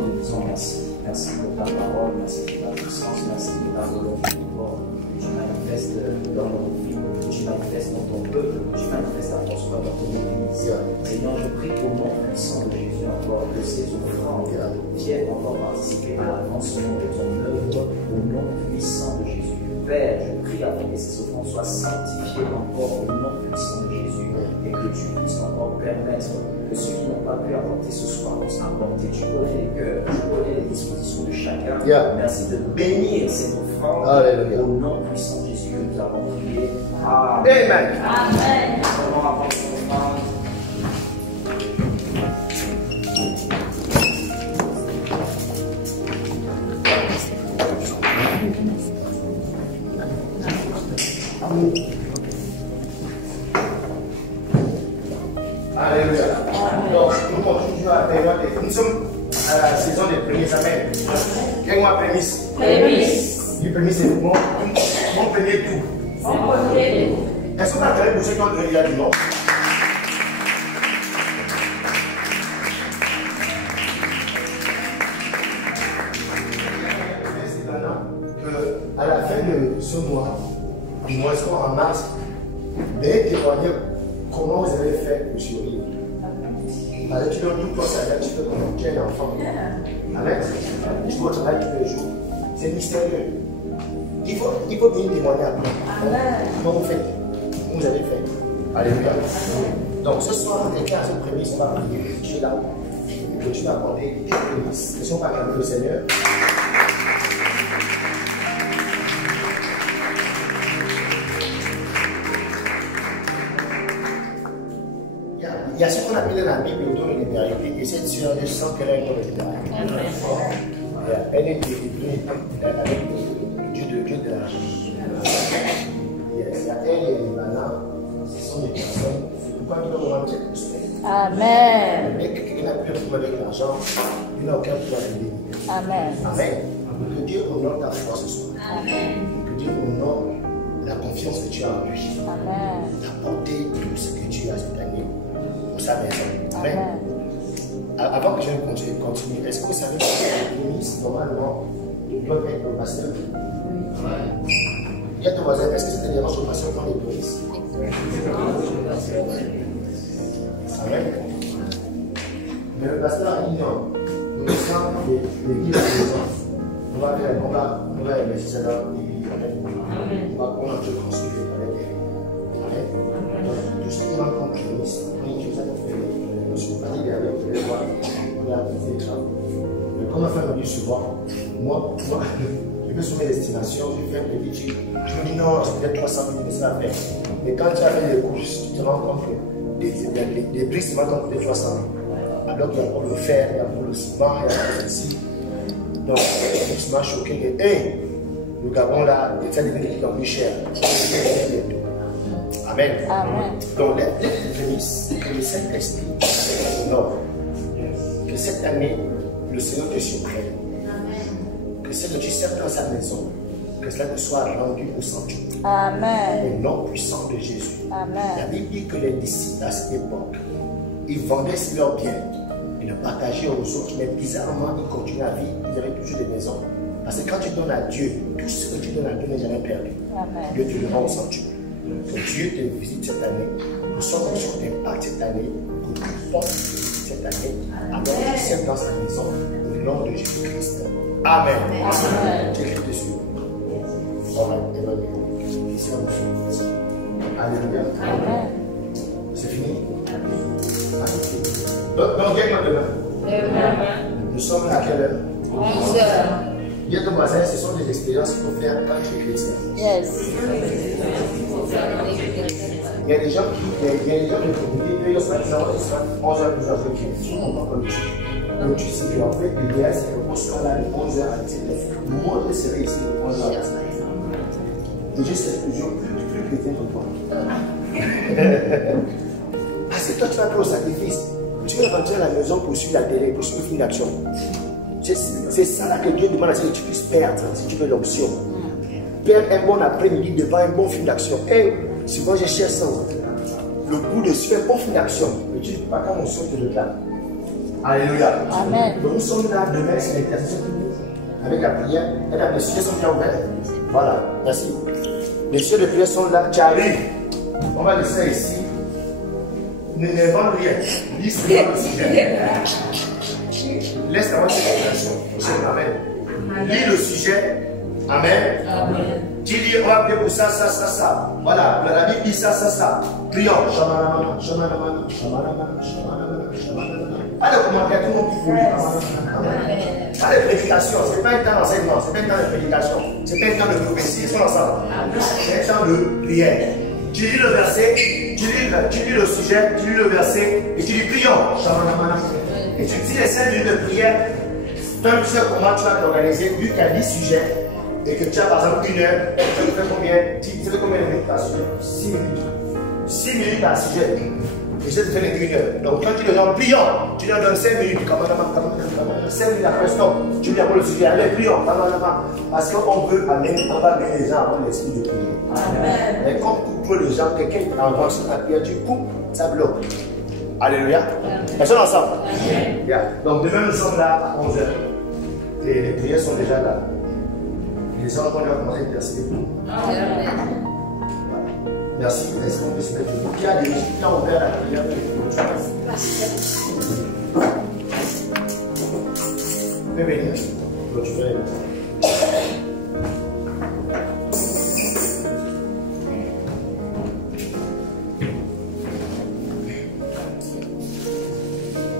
nous te disons merci. Merci pour ta parole, merci pour ta puissance, merci pour ta volonté pour que tu manifestes dans nos vies, que tu manifestes dans ton peuple, que tu manifestes ta force dans ton église. Seigneur, je prie au nom puissant de Jésus encore que ces offrandes viennent encore participer à l'avancement de ton œuvre au nom puissant de Jésus. Père, je prie afin que ces offrandes soient sanctifiées encore au nom puissant de Jésus et que tu puisses encore permettre que ceux qui n'ont pas pu apporter ce soir puissent apporter. Tu connais les cœurs, tu connais les dispositions de chacun. Merci de bénir ces offrandes au nom puissant de Jésus que nous avons prié. Amen. Amen. Nous sommes à la saison des prémices. Amen. Quel-moi prémisse? Prémisse. Du prémisse, c'est mon premier tout. Mon premier tout. Est-ce qu'on a fait pour ceux qui ont donné il y a du nom? C'est maintenant qu'à la fin de ce mois, du mois en mars, veuillez témoigner comment vous avez fait pour survivre. Parce que tu donnes tout ça, tu peux comme tu es un enfant. Amen. Tu vas au travail tous les jours. C'est mystérieux. Il faut venir témoigner après. Comment vous faites? Vous avez fait. Alléluia. Donc ce soir, quelqu'un a cette prémisse, on va prier. Tu es là. Et tu vas apporter des prémices. Est-ce qu'on va acclamer le Seigneur? Il y a ce qu'on appelle la Bible le don de libéralité. Et cette sœur, je sens qu'elle a un don de libéralité. Elle est délivrée avec le Dieu de la vie. Yes. Elle et les malins, ce sont des personnes. C'est pourquoi nous devons rendre cette personne. Amen. Mais quelqu'un n'a plus un problème avec l'argent, il n'a aucun pouvoir de bénir. Amen. Amen. Que Dieu honore ta foi ce soir. Amen. Que Dieu honore la confiance que tu as en lui. Amen. D'apporter tout ce que tu as cette année pour sa maison. Amen. Amen. Avant que je continue, est-ce que vous savez que les prémices, normalement, doivent être au pasteur? Il y a ton voisin, est-ce que c'est des dérange au pasteur dans les prémices? Amen. Mais le pasteur a dit non. Nous sommes l'église de la maison. On va faire un combat, on va investir ça dans l'église. Amen. On va prendre un truc construit avec elle. Amen. Donc, tout ce qui rentre en prémisse, on utilise ça pour faire les choses. Pas dire avec les voix, on a fait des travaux. Mais comme ma femme me dit souvent, moi, je vais sur mes destinations, je fais un petit truc. Je me dis non, c'est peut-être 300 000, mais ça va faire. Mais quand tu as fait les courses, tu te rends compte que les prix ce matin coûtaient 300 000. Alors qu'il y a pour le fer, il y a pour le ciment, il y a pour ceci. Donc, ça m'a choqué. Et le Gabon là, ça devient de plus en plus cher. Amen. Amen. Donc, les prémices, que le Saint-Esprit honore. Que cette année, le Seigneur te surprenne. Que ce que tu sers dans sa maison, que cela te soit rendu au centuple. Amen. Au nom puissant de Jésus. Amen. La Bible dit que les disciples à cette époque, ils vendaient leurs biens et le partageaient aux autres, mais bizarrement, ils continuaient à vivre, ils avaient toujours des maisons. Parce que quand tu donnes à Dieu, tout ce que tu donnes à Dieu n'est jamais perdu. Amen. Dieu te le rend au centuple. Que Dieu te visite cette année. Nous sommes sur d'impact cette année. Que tu portes cette année. Alors que tu sers dans sa maison. Au nom de Jésus-Christ. Amen. Amen. J'écris dessus. On va évaluer. Ici, on fait. Alléluia. Amen. C'est fini? Donc, viens-moi demain. Nous sommes à quelle heure? 11 heures. Bien ton voisin, ce sont des expériences qu'il faut faire quand tu es chrétien. Yes. Il y a des gens qui communiquent, ils sont 11h, 12h, ils sont pas comme tu. Donc tu sais qu'en fait, l'idéal c'est qu'on soit là de 11h à 17h. Moi, je serai ici de 11h à 17h. Et je serai toujours plus chrétien que toi. Parce que toi, tu vas faire au sacrifice. Tu vas rentrer à la maison pour suivre la télé, pour suivre le film d'action. C'est ça là que Dieu demande à ce que tu puisses perdre si tu veux l'option. Perdre un bon après-midi devant un bon film d'action. Et souvent je cherche ça. Le goût de suivre un bon film d'action. Mais tu ne peux pas quand on sort de là. Alléluia. Amen. Donc nous sommes là demain, c'est l'intercession avec la prière. Et les sujets sont bien ouverts. Voilà, merci. Les sujets de prière sont là. Tu arrives. On va laisser ça ici. N'invente rien. Lis seulement le sujet. Laisse la voix de l'explication. Amen. Lis le sujet. Amen. Amen. Tu dis, on va prier pour ça, ça, ça, ça. Voilà, la Bible dit ça, ça, ça. Prions. Pas de commentaires, tout le monde qui faut. Pas de prédication, ce n'est pas un temps d'enseignement, ce n'est pas un temps de prédication, ce n'est pas un temps de prophétie. Ils sont ensemble. C'est un temps de prière. Tu lis le verset, tu lis le sujet, tu lis le verset et tu dis prions. Et tu dis les 5 minutes de prière. Toi, tu sais comment tu vas t'organiser, vu qu'il y a 10 sujets et que tu as par exemple 1 heure, tu fais combien? Tu fais combien de minutes par sujet? 6 minutes. 6 minutes par sujet. J'essaie de faire les 1 heure. Donc quand tu les gens pliant, tu leur donnes 5 minutes. 5 minutes après stop. Tu viens pour le sujet. Allez, pliant. Parce qu'on veut amener, on va amener les gens à avoir l'esprit de prier. Amen. Mais quand tu coupe les gens, quelqu'un qui avance sur la prière, tu coupes, ça bloque. Alléluia. Personne ensemble. Bien. Donc demain nous sommes là à 11 heures. Les prières sont déjà là. Les gens vont commencer à intercéder pour nous. Merci. Est-ce qu'on peut se mettre debout? Qui a des gens qui ont ouvert la prière? Vous pouvez venir. Donc, je vais.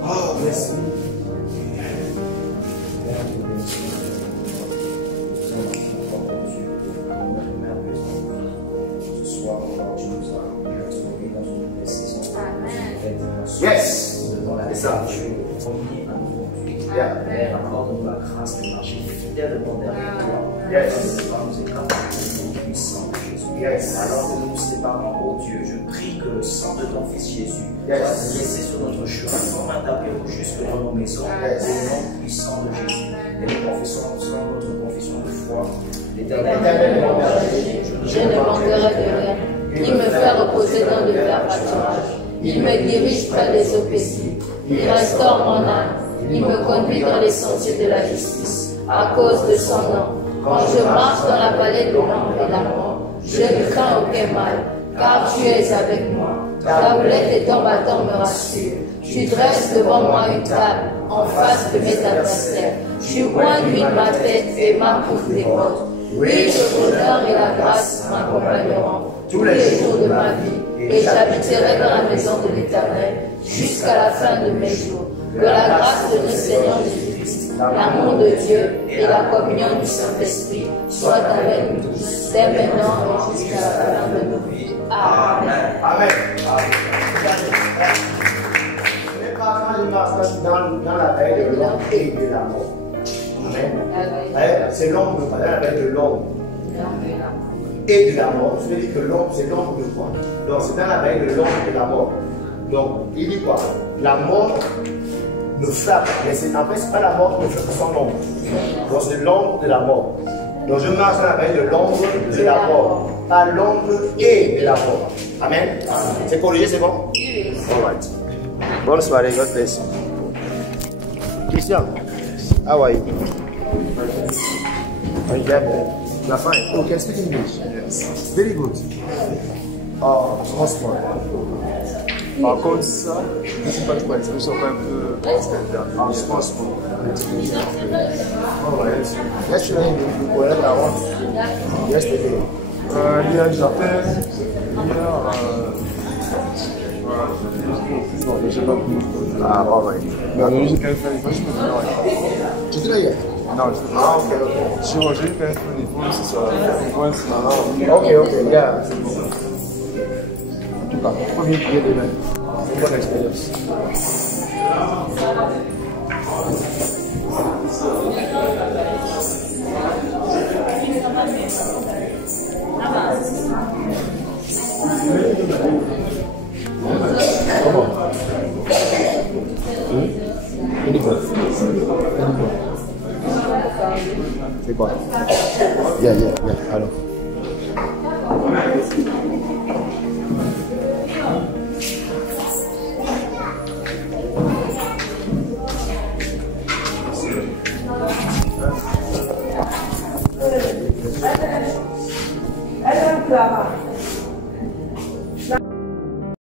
Oh, merci. Yes! C'est ça. Yeah. Accorde-nous la grâce de marcher fidèlement derrière toi. Yes. Par nous écraser au nom puissant de Jésus. Yes. Alors que nous nous séparons, ô Dieu, je prie que le sang de ton Fils Jésus Yes. soit laissé sur notre chemin, comme un tapis rouge jusque dans nos maisons, Yes. au nom puissant de Jésus. Et nous confessons ensemble notre confession de foi. L'Éternel L'Éternel est mon mon berger, Je ne manquerai de rien. Il me fait reposer dans de verts pâturages. Il me dirige près des eaux paisibles. Il restaure mon âme. Il me conduit dans les sentiers de la justice, à cause de son nom. Quand je marche dans la vallée de l'ombre et de la mort, je ne crains aucun mal, car tu es avec moi. Ta houlette et ton bâton me rassurent. Tu dresses devant moi une table, en face de mes adversaires. Tu oins d'huile ma tête et ma coupe déborde. Oui, le bonheur et la grâce m'accompagneront tous les jours de ma vie, et j'habiterai dans la maison de l'Éternel jusqu'à la fin de mes jours. Que la grâce de notre Seigneur Jésus-Christ, l'amour de Dieu et la communion du Saint-Esprit soient avec nous tous, dès maintenant et jusqu'à la fin de nos vies. Amen. Amen. Ce n'est pas quand je marche dans la veille de l'ombre et de la mort. Amen. C'est l'ombre, dans la veille de l'ombre et de la mort. Je veux dire que l'ombre, c'est l'ombre de quoi? Donc c'est dans la veille de l'ombre et de la mort. Donc il dit quoi? La mort nous frappe, mais en fait, ce n'est pas la mort qui nous frappe, c'est son ombre. Donc c'est l'ombre de la mort. Donc je marche dans la veille de l'ombre de la mort, pas l'ombre et de la mort. Amen. C'est corrigé, c'est bon? All right. Bonne soirée, God bless. Christian, how are you? Are you You're fine. Oh, can you speak English? Yes. Very good. Oh, small, small. Par contre, ça, je ne sais pas trop, l'expression un peu standard. Small, small. All right. Yesterday, you were at our one. Yesterday. Hier, j'appelle. Non, je ne sais pas comment. Ah, all right. Mais j'ai quand même fait une fois, je me dis non. Tu te l'as hier? Non, je ne sais pas. Ah, ok, ok. Si j'ai fait une fois, c'est ça. Ok, ok, yeah. En tout cas, premier prier demain. C'est une bonne expérience. Comment? C'est quoi? Yeah, alors.